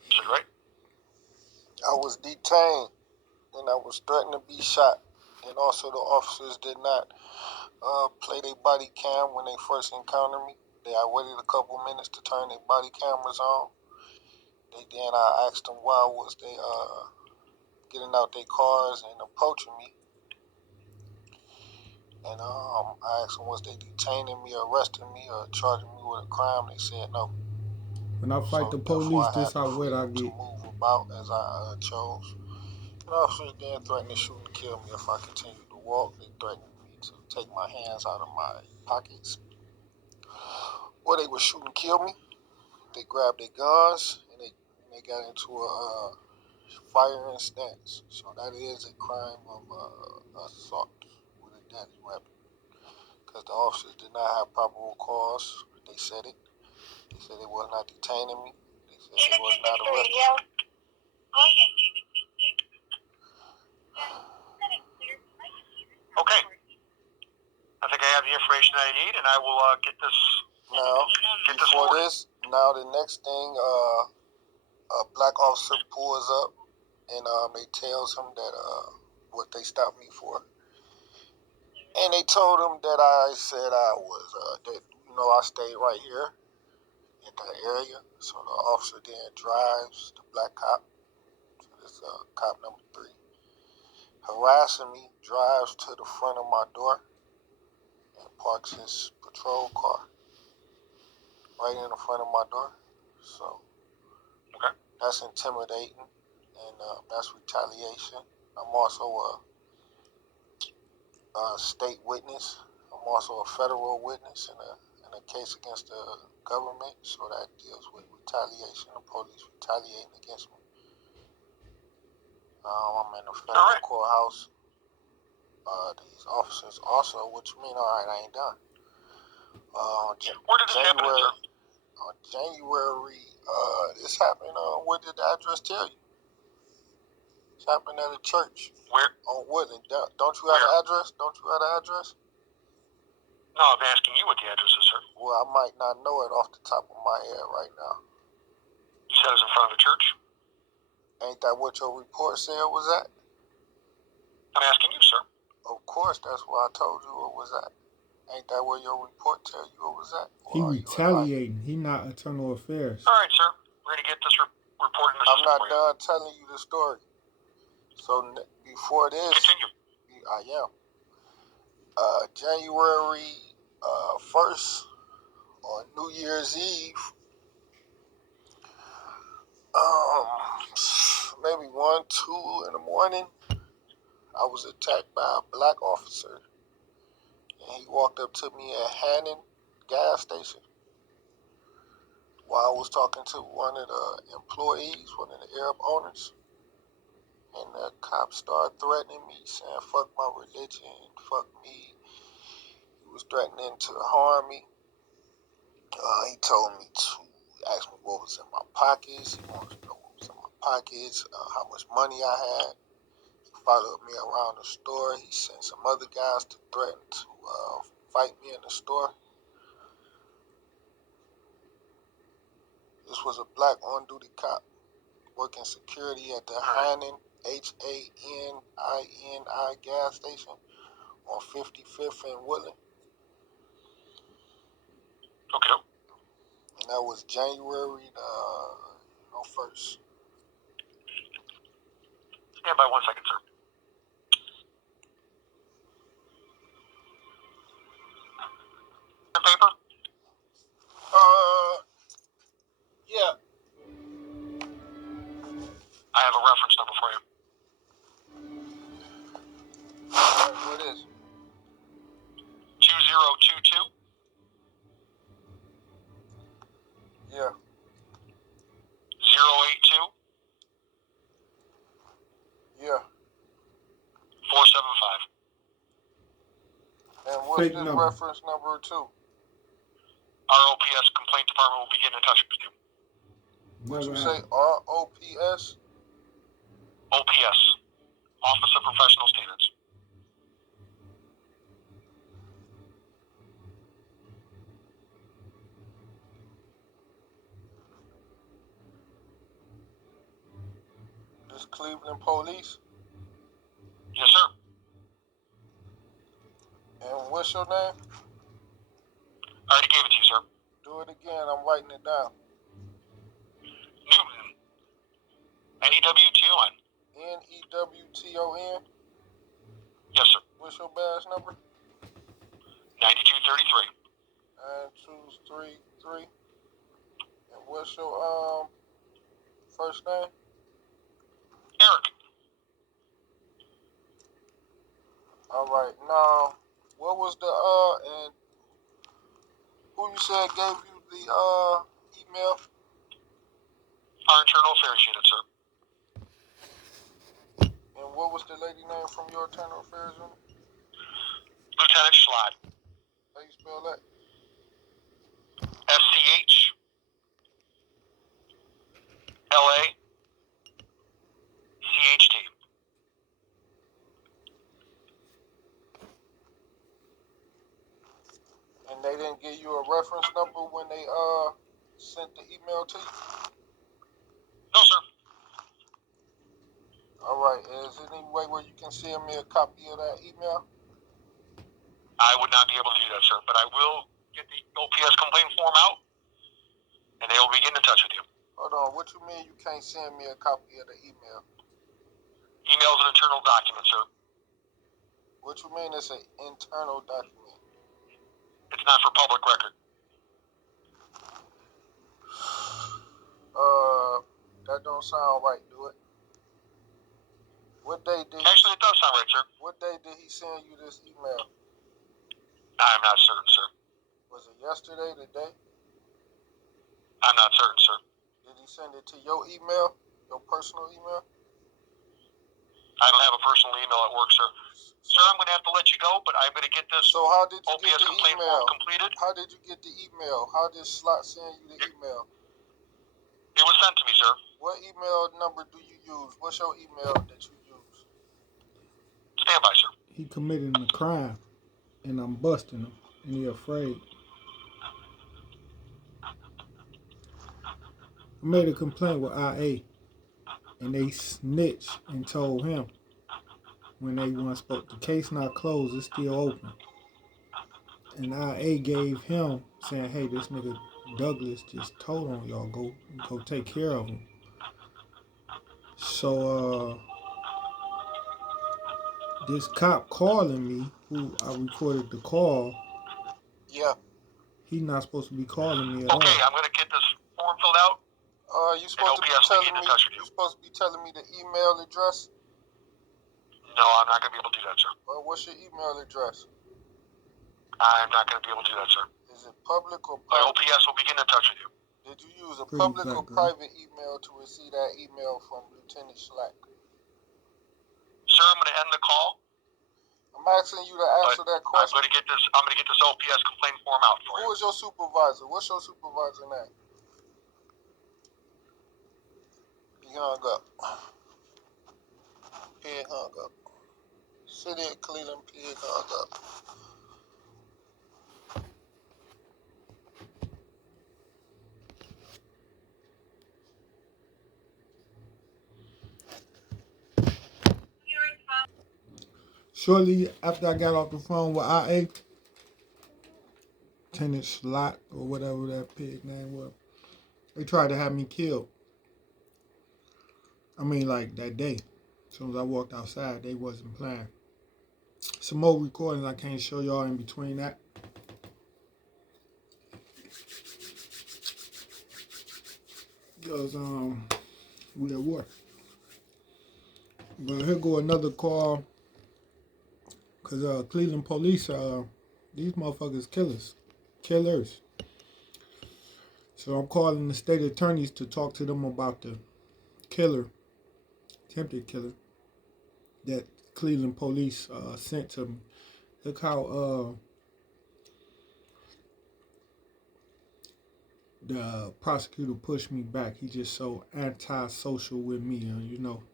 Is it right? I was detained and I was threatened to be shot. And also the officers did not play their body cam when they first encountered me. I waited a couple minutes to turn their body cameras on. Then I asked them why was they getting out their cars and approaching me. And I asked them was they detaining me, arresting me, or charging me with a crime. They said no. When I fight the police, this how wet I get. To move about as I chose. The officers then threatened to shoot and kill me if I continued to walk. They threatened me to take my hands out of my pockets. Or they were shooting to kill me. They grabbed their guns and they got into a firing stance. So that is a crime of assault with a deadly weapon. Because the officers did not have probable cause. They said it. They said they was not detaining me. They said they was not arresting me. Okay. I think I have the information I need, and I will get this. Now, before this, now the next thing, a black officer pulls up and they tells him that what they stopped me for. And they told him that I said I was, that, I stayed right here in that area. So the officer then drives the black cop, so this cop number 3, harassing me, drives to the front of my door and parks his patrol car right in the front of my door. So that's intimidating, and that's retaliation. I'm also a state witness. I'm also a federal witness in a case against the government, so that deals with retaliation, the police retaliating against me. I'm in a federal courthouse. These officers also, what you mean, all right, I ain't done. Where did this happen, sir? January, this happened, what did the address tell you? It happened at a church. Where? On Woodland. Don't you have an address? Don't you have an address? No, I'm asking you what the address is, sir. Well, I might not know it off the top of my head right now. You said it was in front of a church? Ain't that what your report said was at? I'm asking you, sir. Of course, that's where I told you it was at. Ain't that where your report tell you it was at? He retaliating. He not internal affairs. All right, sir. We're going to get this report in the I'm not done telling you the story. So before this, continue. I am. January 1st on New Year's Eve, maybe 1, 2 in the morning, I was attacked by a black officer. And he walked up to me at Hannon gas station while I was talking to one of the employees, one of the Arab owners. And the cop started threatening me, saying, fuck my religion, fuck me. He was threatening to harm me. He told me to ask me what was in my pockets. He wanted to know what was in my pockets, how much money I had. He followed me around the store. He sent some other guys to threaten to fight me in the store. This was a black on-duty cop working security at the Hannon, Hanini gas station on 55th and Woodland. Okay. And that was January 1st. Stand by 1 second, sir. The paper? Yeah. I have a reference number for you. What is it? 2022. Yeah. 082. Yeah. 475. And what's Fake this number. reference number 2? Our OPS complaint department will be getting in touch with you. What you say? ROPS? OPS. Office of Professional Standards. This Cleveland police? Yes, sir. And what's your name? I already gave it to you, sir. Do it again. I'm writing it down. Newton. N-E-W-T-O-N. N-E-W-T-O-N? Yes, sir. What's your badge number? 9233. 9233. And what's your first name? Eric. All right. Now, what was the and who you said gave you the email? Our internal affairs unit, sir. And what was the lady name from your internal affairs unit? Lieutenant Schlott. How you spell that? SCHLACHT. And they didn't give you a reference number when they sent the email to you? No, sir. All right. Is there any way where you can send me a copy of that email? I would not be able to do that, sir, but I will get the OPS complaint form out, and they will be getting in touch with you. Hold on. What you mean you can't send me a copy of the email? Email's an internal document, sir. What you mean it's an internal document? It's not for public record. That don't sound right, do it? What day did Actually, it does sound right, sir. What day did he send you this email? I'm not certain, sir. Was it yesterday, today? I'm not certain, sir. Did he send it to your email, your personal email? I don't have a personal email at work, sir. Sir, I'm going to have to let you go, but I'm going to get this So how did you OPS get the complaint email? form completed. How did you get the email? How did Slot send you the email? It was sent to me, sir. What email number do you use? What's your email that you use? Stand by, sir. He committed a crime, and I'm busting him, and he afraid. I made a complaint with IA, and they snitched and told him when they once spoke, the case not closed, it's still open. And IA gave him saying, hey, this nigga Douglas just told on y'all, go take care of him. So this cop calling me, who I recorded the call, Yeah. he's not supposed to be calling me at all. Okay, I'm going to get this form filled out. You supposed to be telling me. You supposed to be telling me the email address. No, I'm not going to be able to do that, sir. Well, what's your email address? I'm not going to be able to do that, sir. Is it public or My private? OPS will be getting in touch with you. Did you use a Pretty public or black, private email to receive that email from Lieutenant Schlack? Sir, I'm going to end the call. I'm asking you to answer that question. I'm going to get this OPS complaint form out for you. Who is your supervisor? What's your supervisor name? He hung up. Pig hung up. City of Cleveland, Pig hung up. Shortly after I got off the phone with IA, Lieutenant Slot, or whatever that pig name was, they tried to have me killed. I mean, like that day. As soon as I walked outside, they wasn't playing. Some more recordings I can't show y'all in between that. Because, we at war. But here go another call. Because Cleveland police, these motherfuckers killers. So I'm calling the state attorneys to talk to them about the attempted killer, that Cleveland police sent to me. Look how the prosecutor pushed me back. He just so antisocial with me.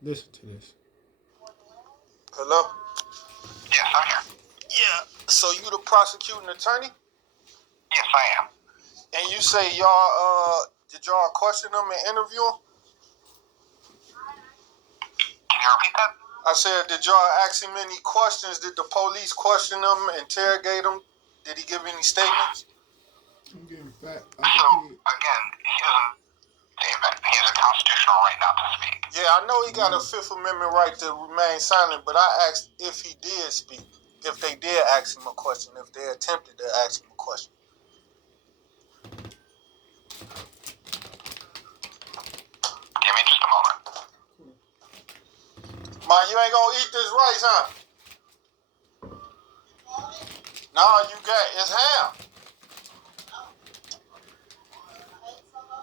Listen to this. Hello? Yes, I'm here. Yeah. So you the prosecuting attorney? Yes, I am. And you say y'all did y'all question them and interview them? Can you repeat that? I said, did y'all ask him any questions? Did the police question him, interrogate him? Did he give any statements? I'm getting fat. So, again, he has a constitutional right not to speak. Yeah, I know he got a Fifth Amendment right to remain silent, but I asked if he did speak, if they did ask him a question, if they attempted to ask him a question. Give me just a moment. Ma, you ain't gonna eat this rice, huh? No, you got it's ham.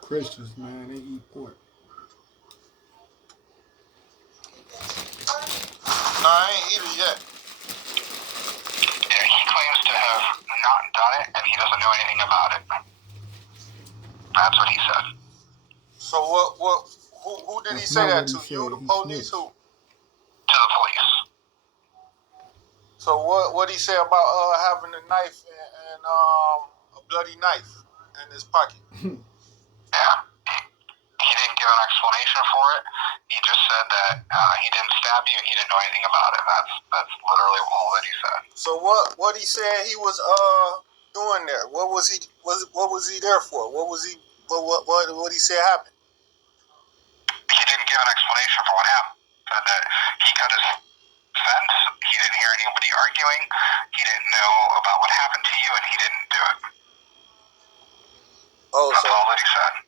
Christians, man, they eat pork. No, I ain't eat it yet. Yeah, he claims to have not done it, and he doesn't know anything about it. That's what he said. So who did he That's say not that what he to? You, said. the He police, snitched. who? To the police. So what he say about having a knife and a bloody knife in his pocket? Yeah. He didn't give an explanation for it. He just said that he didn't stab you and he didn't know anything about it. That's literally all that he said. So what he said he was doing there? What was he there for? What he said happened? He didn't give an explanation for what happened. Said that he cut his fence. He didn't hear anybody arguing. He didn't know about what happened to you, and he didn't do it. Oh, That's all that he said.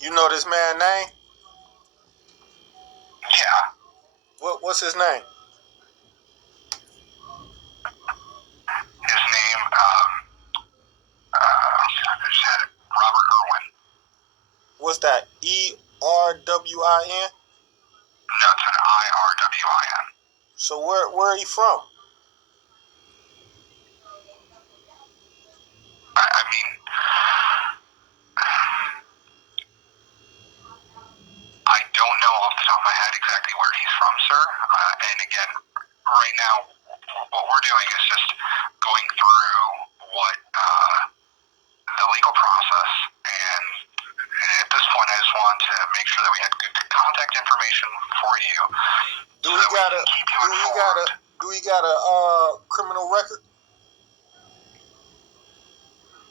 You know this man's name? Yeah. What's his name? His name, I just had it. Robert Irwin. What's that? ERWIN? No, it's an IRWIN. So where are you from? I mean, I don't know off the top of my head exactly where he's from, sir. And again, right now, what we're doing is just going through what the legal process. And at this point, I just wanted to make sure that we had good contact information for you. Do we got a criminal record?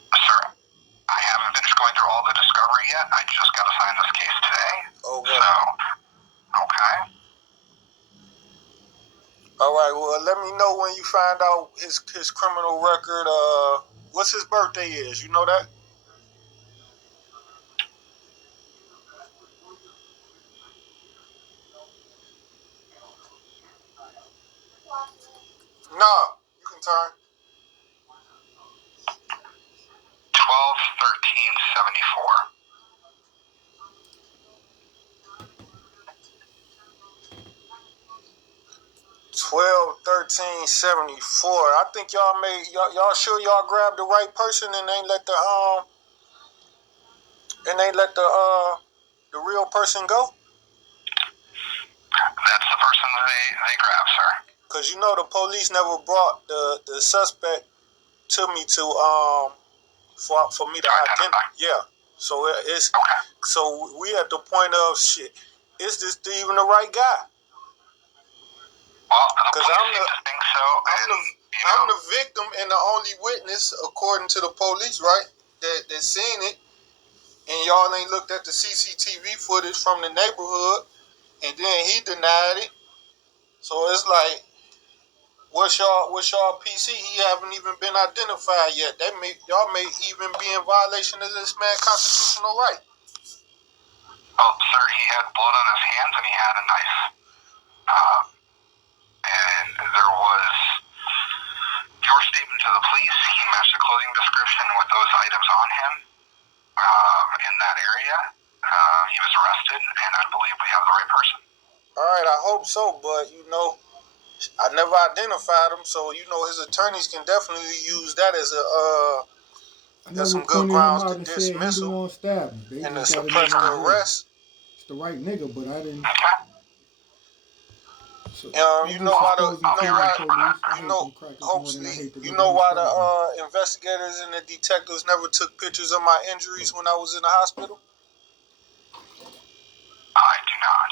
Sir, I haven't finished going through all the discovery yet. I just got assigned this case today. Okay. So, okay. All right. Well, let me know when you find out his criminal record. What's his birthday is? You know that? No. You can turn. 12/13/74. 12/13/74. I think y'all sure y'all grabbed the right person and ain't let the real person go? That's the person that they grabbed, sir. Cause you know the police never brought the suspect to me for me to identify. Yeah. So it's Okay. so we at the point of shit. Is this even the right guy? Well, the Cause police I'm seem to think so, I'm the victim and the only witness, according to the police, right? That seen it, and y'all ain't looked at the CCTV footage from the neighborhood, and then he denied it. So it's like, what's y'all PC? He haven't even been identified yet. Y'all may even be in violation of this man's constitutional right. Well, sir, he had blood on his hands and he had a knife. And there was your statement to the police. He matched the clothing description with those items on him in that area. He was arrested, and I believe we have the right person. All right, I hope so, but I never identified him, so his attorneys can definitely use that as some good grounds to dismiss him and to suppress the arrest. It's the right nigga, but I didn't. Okay. So, You know why the investigators and the detectives never took pictures of my injuries when I was in the hospital? I do not.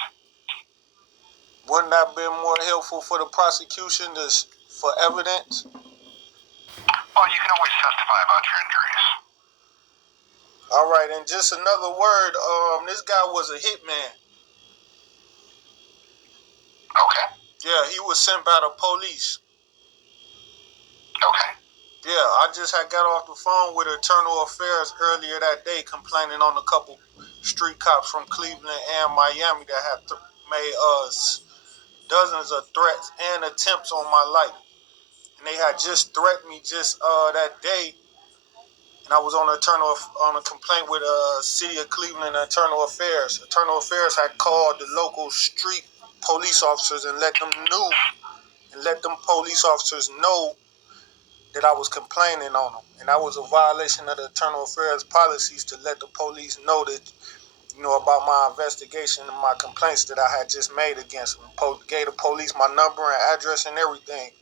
Wouldn't that have been more helpful for the prosecution for evidence? Well, you can always testify about your injuries. All right, and just another word, this guy was a hitman. Okay. Yeah, he was sent by the police. Okay. Yeah, I just had got off the phone with Internal Affairs earlier that day complaining on a couple street cops from Cleveland and Miami that had made dozens of threats and attempts on my life. and they had just threatened me just that day. And I was on a complaint with City of Cleveland Internal Affairs. Internal Affairs had called the local street police officers and let them police officers know that I was complaining on them. And that was a violation of the Internal Affairs policies to let the police know that, about my investigation and my complaints that I had just made against them. Gave the police my number and address and everything.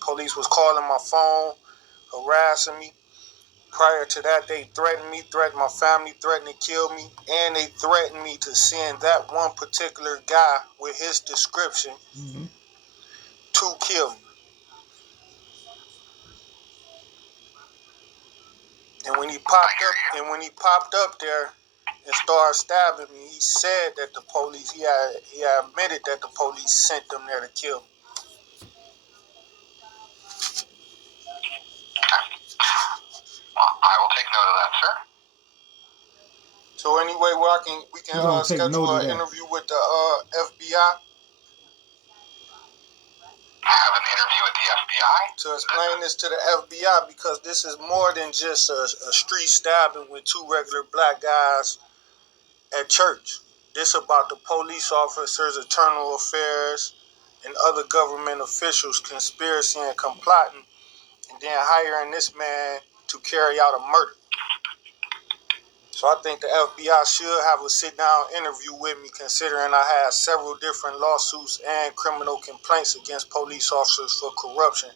Police was calling my phone, harassing me. Prior to that, they threatened me, threatened my family, threatened to kill me, and they threatened me to send that one particular guy with his description to kill me. And when he popped up there and started stabbing me, he said that the police, he had admitted that the police sent them there to kill me. Well, I will take note of that, sir. So anyway, we can schedule an interview with the FBI. Have an interview with the FBI? To explain this to the FBI, because this is more than just a street stabbing with two regular black guys at church. This about the police officers, internal affairs, and other government officials conspiracy and complotting, and then hiring this man to carry out a murder. So I think the FBI should have a sit-down interview with me, considering I had several different lawsuits and criminal complaints against police officers for corruption,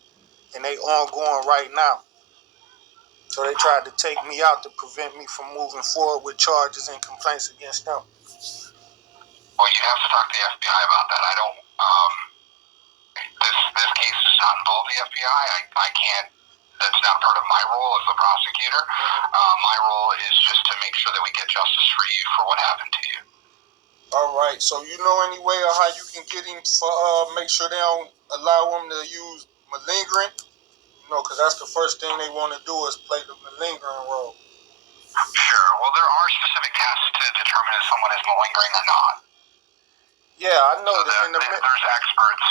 and they ongoing right now. So they tried to take me out to prevent me from moving forward with charges and complaints against them. Well, you have to talk to the FBI about that. I don't, this case does not involve the FBI. I can't, that's not part of my role as the prosecutor. My role is just to make sure that we get justice for you for what happened to you. All right, so you know any way of how you can get him for, make sure they don't allow him to use malingering? Because that's the first thing they want to do is play the malingering role. Sure. Well, there are specific tests to determine if someone is malingering or not. Yeah, I know so that. There's experts.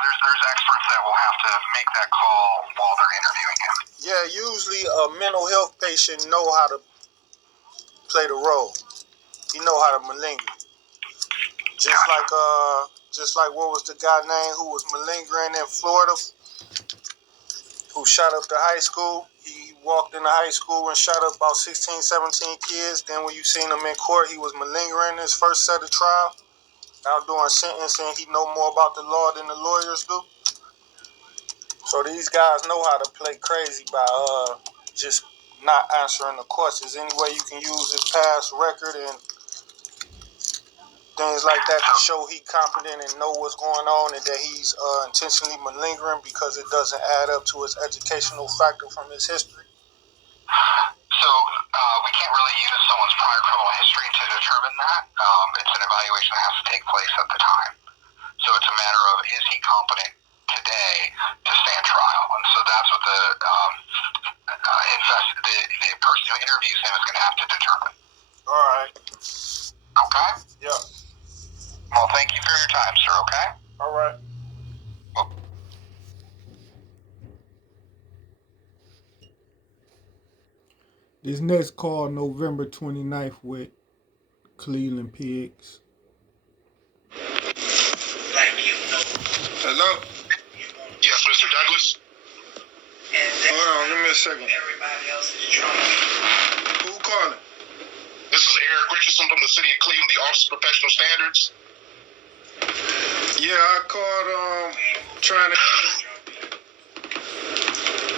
There's experts that will have to make that call while they're interviewing him. Yeah, usually a mental health patient know how to play the role. He know how to malinger. Just like what was the guy name who was malingering in Florida, who shot up the high school. He walked into high school and shot up about 16, 17 kids. Then when you seen him in court, he was malingering his first set of trial. Now doing sentencing, he know more about the law than the lawyers do. So these guys know how to play crazy by just not answering the questions. Any way you can use his past record and things like that to show he competent and know what's going on, and that he's intentionally malingering because it doesn't add up to his educational factor from his history. So we can't really use someone's prior criminal history to determine that. It's an evaluation that has to take place at the time. So it's a matter of, is he competent today to stand trial? And so that's what the person who interviews him is going to have to determine. All right. Okay? Yeah. Well, thank you for your time, sir, okay? All right. Well, This next call, November 29th with Cleveland Pigs. Hello? yes, Mr. Douglas? Hold on, give me a second. Who calling? This is Eric Richardson from the City of Cleveland, the Office of Professional Standards. Yeah, I called trying to...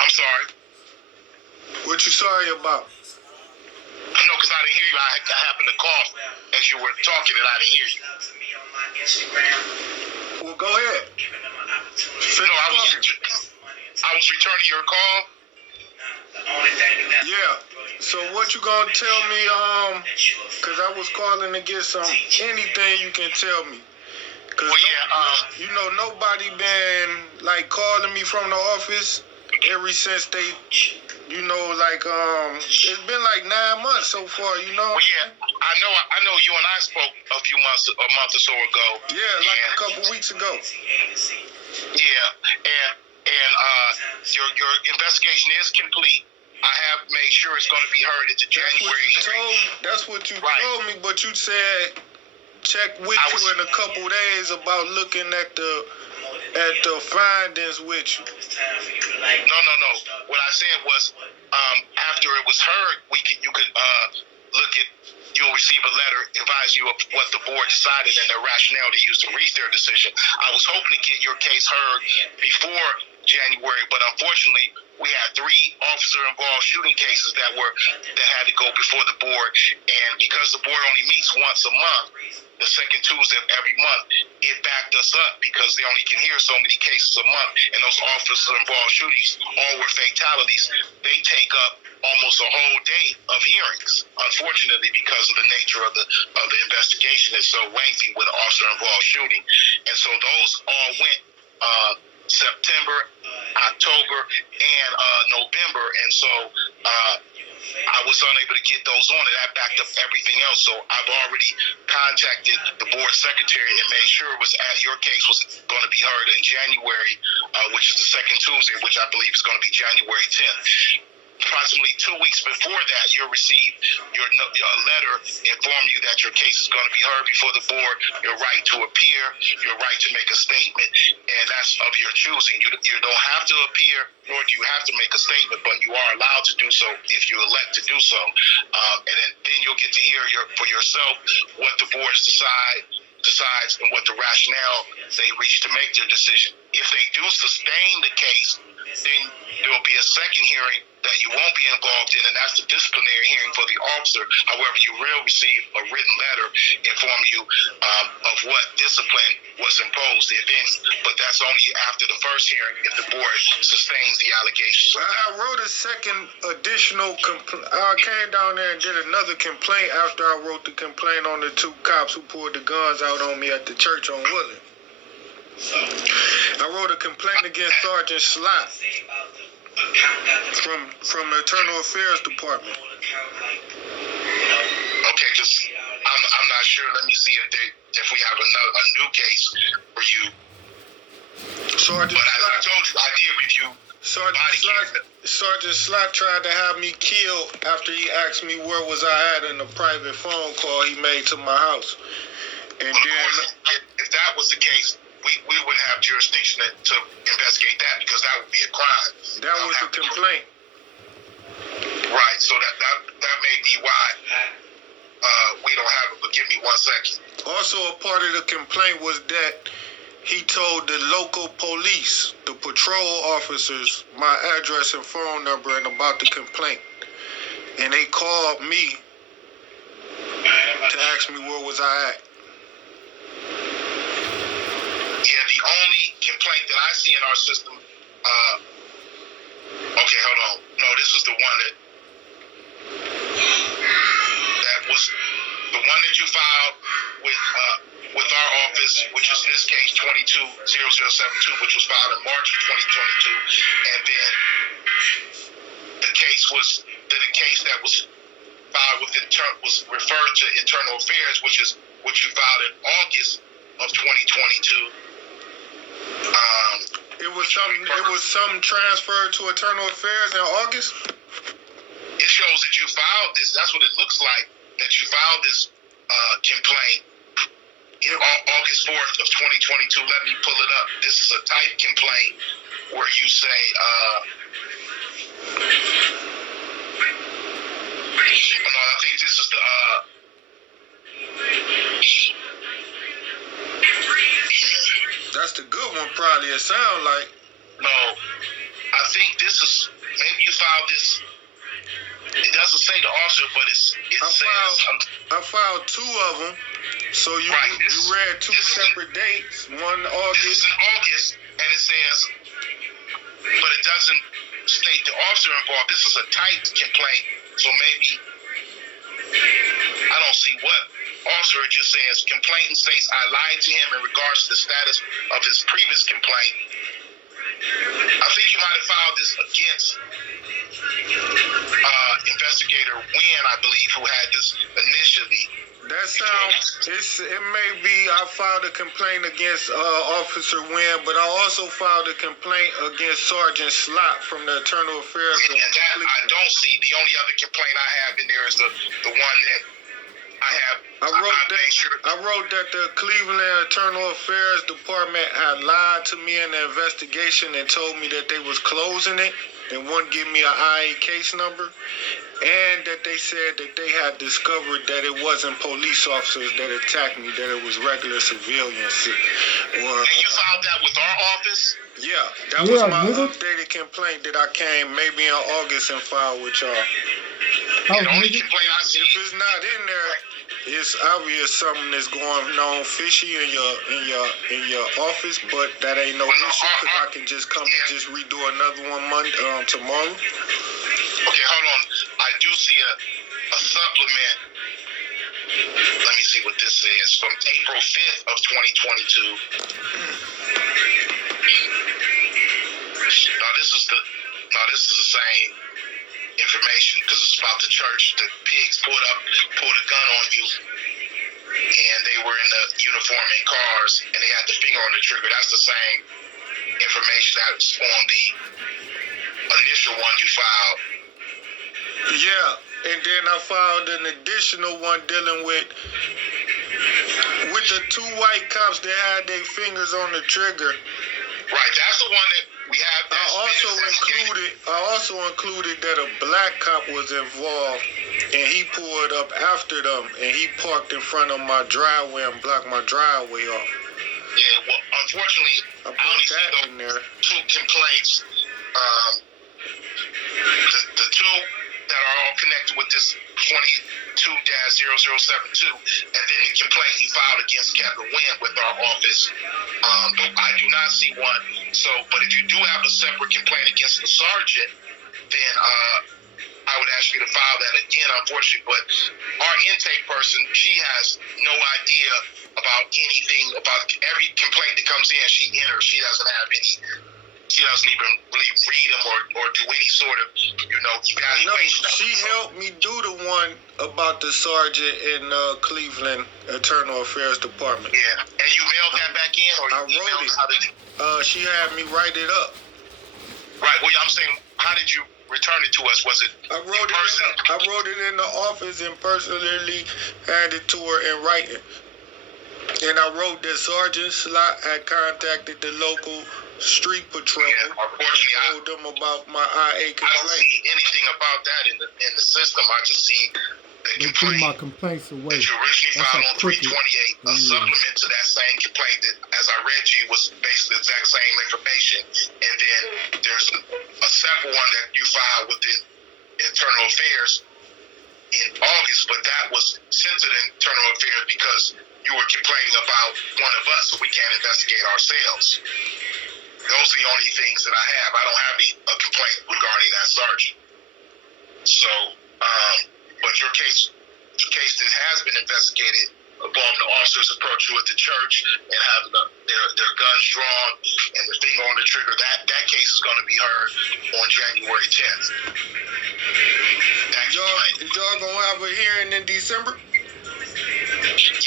I'm sorry. What you sorry about? No, because I didn't hear you. I happened to cough as you were talking and I didn't hear you. Well, go ahead. No, I was returning your call. Yeah. So what you gonna tell me, cause I was calling to get anything you can tell me. Cause nobody been like calling me from the office ever since they, it's been like 9 months so far, Well, yeah, I know you and I spoke a month or so ago. Yeah, like a couple weeks ago. Yeah, And your investigation is complete. I have made sure it's going to be heard at the January hearing. That's what you told me, but you said check with you in a couple days about looking at the findings with you. No. What I said was after it was heard, you could look at. You'll receive a letter advising you of what the board decided and their rationale they used to reach their decision. I was hoping to get your case heard before January, but unfortunately, we had 3 officer-involved shooting cases that had to go before the board, and because the board only meets once a month, the second Tuesday of every month, it backed us up because they only can hear so many cases a month, and those officer-involved shootings all were fatalities. They take up almost a whole day of hearings, unfortunately, because of the nature of the investigation is so lengthy with an officer-involved shooting, and so those all went September, October, and November, and so I was unable to get those on, and that backed up everything else. So I've already contacted the board secretary and made sure your case was going to be heard in January, which is the second Tuesday, which I believe is going to be January 10th. Approximately 2 weeks before that, you'll receive your letter informing you that your case is going to be heard before the board, your right to appear, your right to make a statement, and that's of your choosing. You don't have to appear, nor do you have to make a statement, but you are allowed to do so if you elect to do so. And then you'll get to hear for yourself what the boards decides and what the rationale they reach to make their decision. If they do sustain the case, then there will be a second hearing that you won't be involved in, and that's the disciplinary hearing for the officer. However, you will receive a written letter informing you of what discipline was imposed, if any. But that's only after the first hearing if the board sustains the allegations. I wrote a second additional complaint. I came down there and did another complaint after I wrote the complaint on the 2 cops who pulled the guns out on me at the church on Woodland. I wrote a complaint against Sergeant Slot from the Internal Affairs Department. Okay, I'm not sure. Let me see if we have a new case for you. Sergeant but as I Slot, told you, I did review. Sergeant Slot tried to have me killed after he asked me where was I at in a private phone call he made to my house. And well, then, of course, if that was the case, we wouldn't have jurisdiction to investigate that because that would be a crime. That was the complaint. Right. So that may be why we don't have it. But give me 1 second. Also, a part of the complaint was that he told the local police, the patrol officers, my address and phone number and about the complaint. And they called me to ask me where was I at. Yeah, the only complaint that I see in our system, okay, hold on. No, this was the one that was the one that you filed with our office, which is in this case 220072, which was filed in March of 2022, and then the case that was filed was referred to Internal Affairs, which is what you filed in August of 2022. It was some transferred to Internal Affairs in August. It shows that you filed this. That's what it looks like. That you filed this complaint in August 4th of 2022. Let me pull it up. This is a type complaint where you say, no, I think this is the. That's the good one, probably. It sounds like. No, I think this is. Maybe you filed this. It doesn't say the officer, but I filed 2 of them. So you read 2 separate dates. One August. This is in August, and it says, but it doesn't state the officer involved. This is a typed complaint, so maybe I don't see what officer. It just says complainant states I lied to him in regards to the status of his previous complaint. I think you might have filed this against investigator Wynn, I believe, who had this initially. That sounds. It may be. I filed a complaint against Officer Wynn, but I also filed a complaint against Sergeant Slot from the Internal Affairs. And that I don't see. The only other complaint I have in there is the one that I have. I wrote that the Cleveland Internal Affairs Department had lied to me in the investigation and told me that they was closing it and wouldn't give me an IA case number, and that they said that they had discovered that it wasn't police officers that attacked me, that it was regular civilians. And you filed that with our office? Yeah, that was my updated complaint that I came maybe in August and filed with y'all. The only complaint I see. If it's not in there, it's obvious something is going on fishy in your office, but that ain't no issue because I can just come and just redo another one tomorrow. Okay, hold on. I do see a supplement. Let me see what this says. From April 5th of 2022. Now this is the same information because it's about the church. The pigs pulled a gun on you, and they were in the uniform and cars, and they had the finger on the trigger. That's the same information that's on the initial one you filed. Yeah, and then I filed an additional one dealing with the two white cops that had their fingers on the trigger. Right, that's the one that we have. I also included that a black cop was involved, and he pulled up after them, and he parked in front of my driveway and blocked my driveway off. Yeah, well, unfortunately, I only see those two complaints. The two that are all connected with this 22-0072, and then the complaint he filed against Captain Wynn with our office. But I do not see one. So, but if you do have a separate complaint against the sergeant, then I would ask you to file that again, unfortunately. But our intake person, she has no idea about anything, about every complaint that comes in, she enters. She doesn't have any. She doesn't even really read them or do any sort of, evaluation. No, she helped me do the one about the sergeant in Cleveland Internal Affairs Department. Yeah, and you mailed that back in, or I wrote it. How did you? She had me write it up. Right. Well, I'm saying, how did you return it to us? Was it I wrote it in the office and personally handed it to her in writing. And I wrote that Sergeant Slot had contacted the local street patrol. Yeah, unfortunately, I told them about my IA complaint. I don't see anything about that in the system. I just see the complaint. My complaints away. That you originally filed on 328, a supplement to that same complaint that, as I read to you, was basically the exact same information. And then there's a separate one that you filed with the Internal Affairs in August, but that was sent to the Internal Affairs because you were complaining about one of us, so we can't investigate ourselves. Those are the only things that I have. I don't have a complaint regarding that sergeant. So, but your case that has been investigated upon the officers approach you at the church and having their guns drawn and the finger on the trigger, that case is going to be heard on January 10th. Is y'all going to have a hearing in December?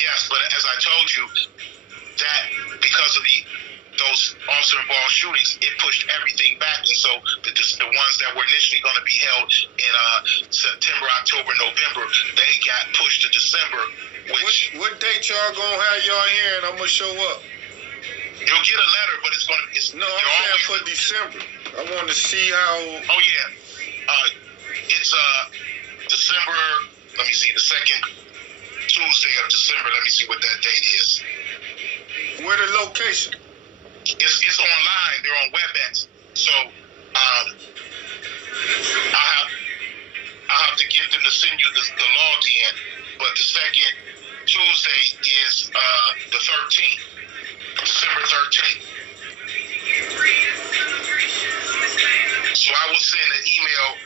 Yes, but as I told you, that because of those officer-involved shootings, it pushed everything back, and so the ones that were initially going to be held in September, October, November, they got pushed to December. What date y'all gonna have y'all here, and I'm gonna show up? You'll get a letter, but it's gonna. No, I'm saying for December. I want to see how. Oh yeah, it's December. Let me see, the second Tuesday of December. Let me see what that date is. Where the location? It's online. They're on WebEx. So I'll have to get them to send you the login. But the second Tuesday is the 13th, December 13th. So I will send an email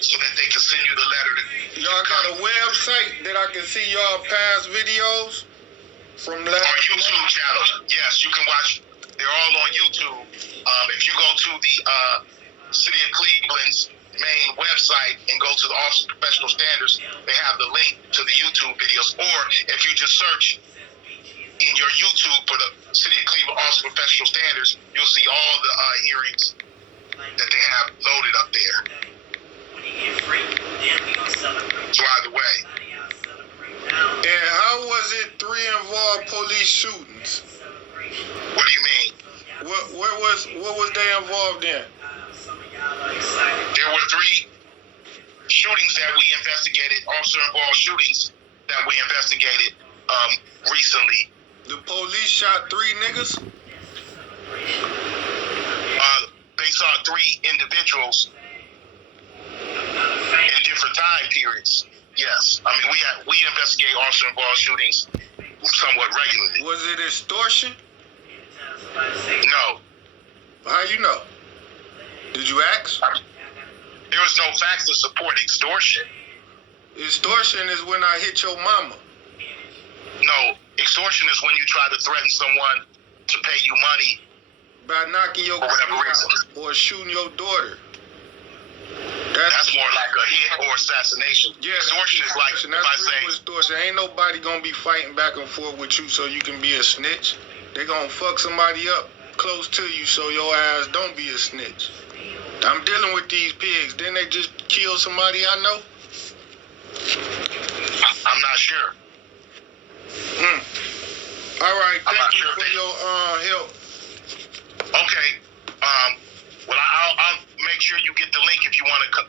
so that they can send you the letter. Y'all got a website that I can see y'all past videos from last our YouTube channel. Yes, you can watch. They're all on YouTube. If you go to the City of Cleveland's main website and go to the Office of Professional Standards, they have the link to the YouTube videos. Or if you just search in your YouTube for the City of Cleveland Office of Professional Standards, you'll see all the hearings that they have loaded up there. So either way. And how was it 3 involved police shootings? What do you mean? What was they involved in? There were 3 shootings that we investigated, officer-involved shootings that we investigated recently. The police shot 3 niggas? They saw 3 individuals in different time periods. Yes. I mean, we investigate officer-involved shootings somewhat regularly. Was it extortion? No. How you know? Did you ask? There was no facts to support extortion. Extortion is when I hit your mama. No, extortion is when you try to threaten someone to pay you money by knocking your for whatever reason, or shooting your daughter. That's more like a hit or assassination. Yeah, extortion is like if I say extortion. Ain't nobody gonna be fighting back and forth with you so you can be a snitch. They gonna fuck somebody up close to you so your ass don't be a snitch. I'm dealing with these pigs. Didn't they just kill somebody I know? I'm not sure. All right, thank you sure for your help. Okay. Well, I'll make sure you get the link if you want to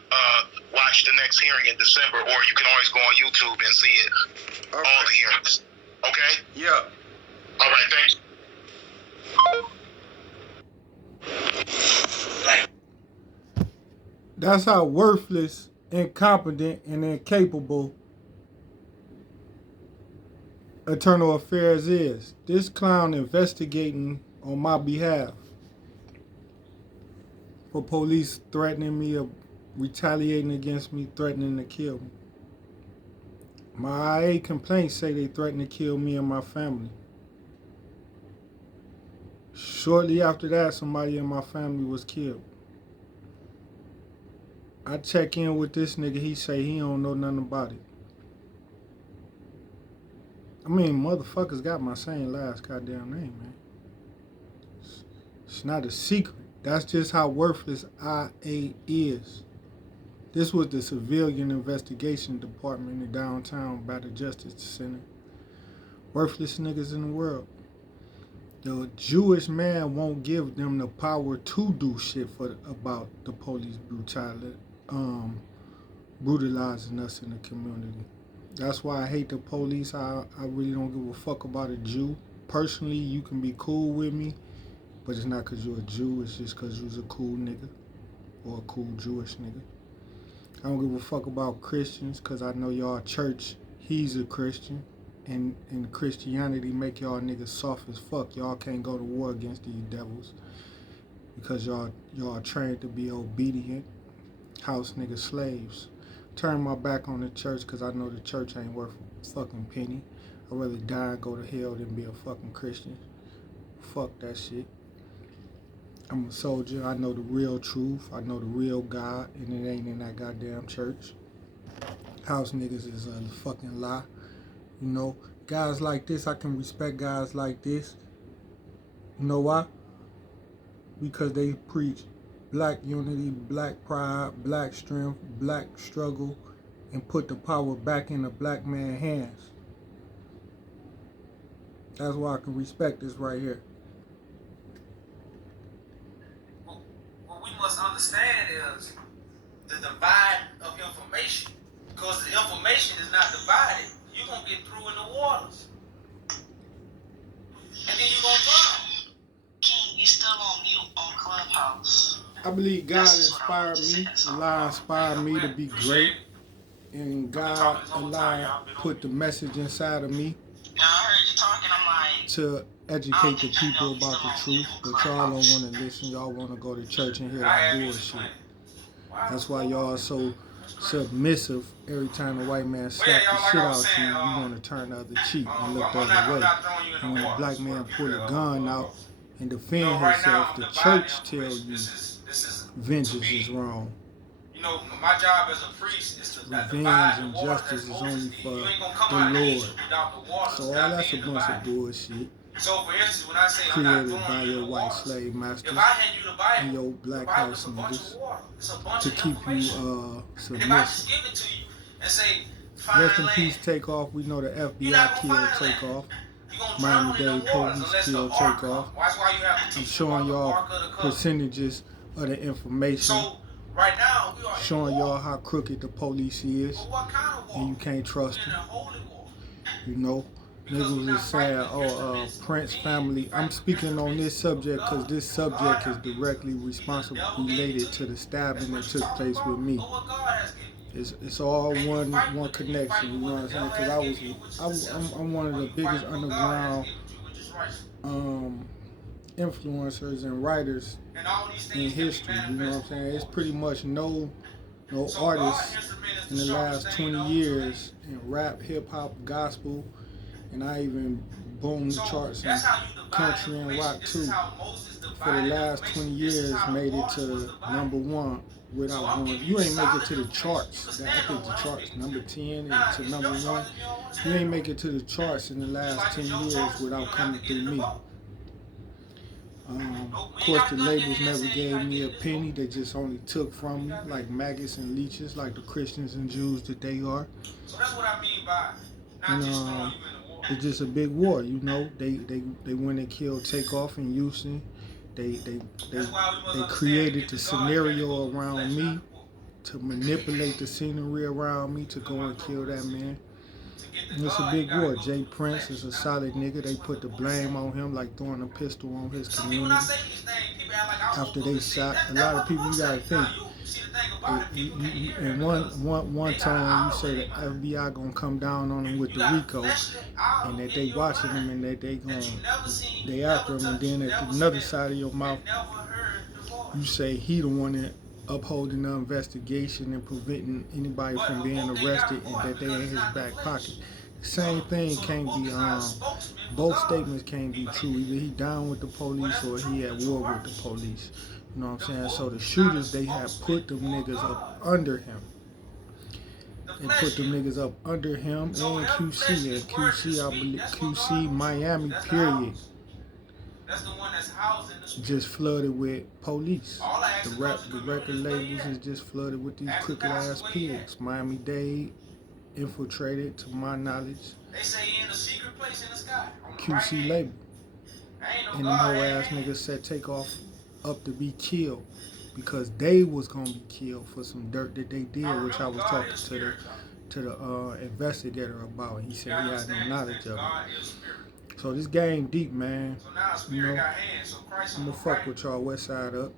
watch the next hearing in December, or you can always go on YouTube and see it. All the hearings. Okay? Yeah. All right, thanks. That's how worthless, incompetent, and incapable Internal Affairs is. This clown investigating on my behalf for police threatening me or retaliating against me, threatening to kill me. My IA complaints say they threatened to kill me and my family. Shortly after that, somebody in my family was killed. I check in with this nigga, he say he don't know nothing about it. I mean, motherfuckers got my same last goddamn name, man. It's not a secret. That's just how worthless IA is. This was the Civilian Investigation Department in downtown by the Justice Center. Worthless niggas in the world. The Jewish man won't give them the power to do shit about the police brutality, brutalizing us in the community. That's why I hate the police. I really don't give a fuck about a Jew. Personally, you can be cool with me, but it's not because you're a Jew. It's just because you're a cool nigga or a cool Jewish nigga. I don't give a fuck about Christians because I know y'all church, he's a Christian. And Christianity make y'all niggas soft as fuck. Y'all can't go to war against these devils because y'all trained to be obedient house nigga slaves. Turn my back on the church because I know the church ain't worth a fucking penny. I'd rather die and go to hell than be a fucking Christian. Fuck that shit. I'm a soldier. I know the real truth. I know the real God, and it ain't in that goddamn church. House niggas is a fucking lie. You know, guys like this, I can respect guys like this. You know why? Because they preach black unity, black pride, black strength, black struggle, and put the power back in the black man's hands. That's why I can respect this right here. What we must understand is the divide of information. Because the information is not divided, you're going to get through in the waters. And then you're going to drown. King, you still on mute on Clubhouse. I believe God inspired me. Allah inspired me to be great. And God, Allah, put the message inside of me Yeah, I heard you talking. I'm like, to educate the people about the truth. But y'all don't want to listen. Y'all want to go to church and hear that bullshit. That's why y'all are so submissive. Every time the white man slap the shit out you, you want to turn the other cheek and look the other way. And when the black man pull a gun out and defend himself, the church tell you vengeance is wrong. You know, my job as a priest is to Revenge and justice is only for the Lord. So all that's a bunch of bullshit. So for instance, when I say created by your white slave masters and your black house niggas to keep you submissive. Rest in peace, Takeoff. We know the FBI killed Takeoff. Miami-Dade police killed Takeoff. I'm showing y'all percentages of the information. Showing y'all how crooked the police is. And you can't trust them. You know? Niggas was saying, Prince family. I'm speaking on this subject because this subject is directly responsible, related to the stabbing that took place with me. It's all one connection. You know what I'm saying? Because I'm one of the biggest underground influencers and writers in history. You know what I'm saying? It's pretty much no artists in the last 20 years in rap, hip hop, gospel. And I even boomed the charts in country and rock too. For the last 20 years, made it to #1 without going. You ain't make it to the charts. I think the charts #10 and to #1. You ain't make it to the charts in the last 10 years without coming through me. Of course, the labels never gave me a penny. They just only took from me, like maggots and leeches, like the Christians and Jews that they are. So that's what I mean by And it's just a big war, you know. They went and killed Takeoff in Houston. They created the scenario around me to manipulate the scenery around me to go and kill that man. And it's a big war. Jay Prince is a solid nigga. They put the blame on him, like throwing a pistol on his community. After they shot a lot of people, you gotta think. And one time you say the FBI gonna come down on them with the RICO, and that they watching them and that they after them, and then at another side of your mouth you say he the one that upholding the investigation and preventing anybody from being arrested, and that they in his back pocket. Same thing can't be both statements can't be true. Either he down with the police or he at war with the police. You know what I'm saying? So the shooters, they have put them niggas up under him. They put them niggas up under him and QC. And QC, I believe, QC Miami, period, just flooded with police. The record labels is just flooded with these crooked ass pigs. Miami-Dade infiltrated, to my knowledge, QC label. And them whole ass niggas set Takeoff up to be killed because they was gonna be killed for some dirt that they did, which I was talking to the investigator about, and he said he had no knowledge of it. So this game deep, man. You know, I'm gonna fuck with y'all West Side up.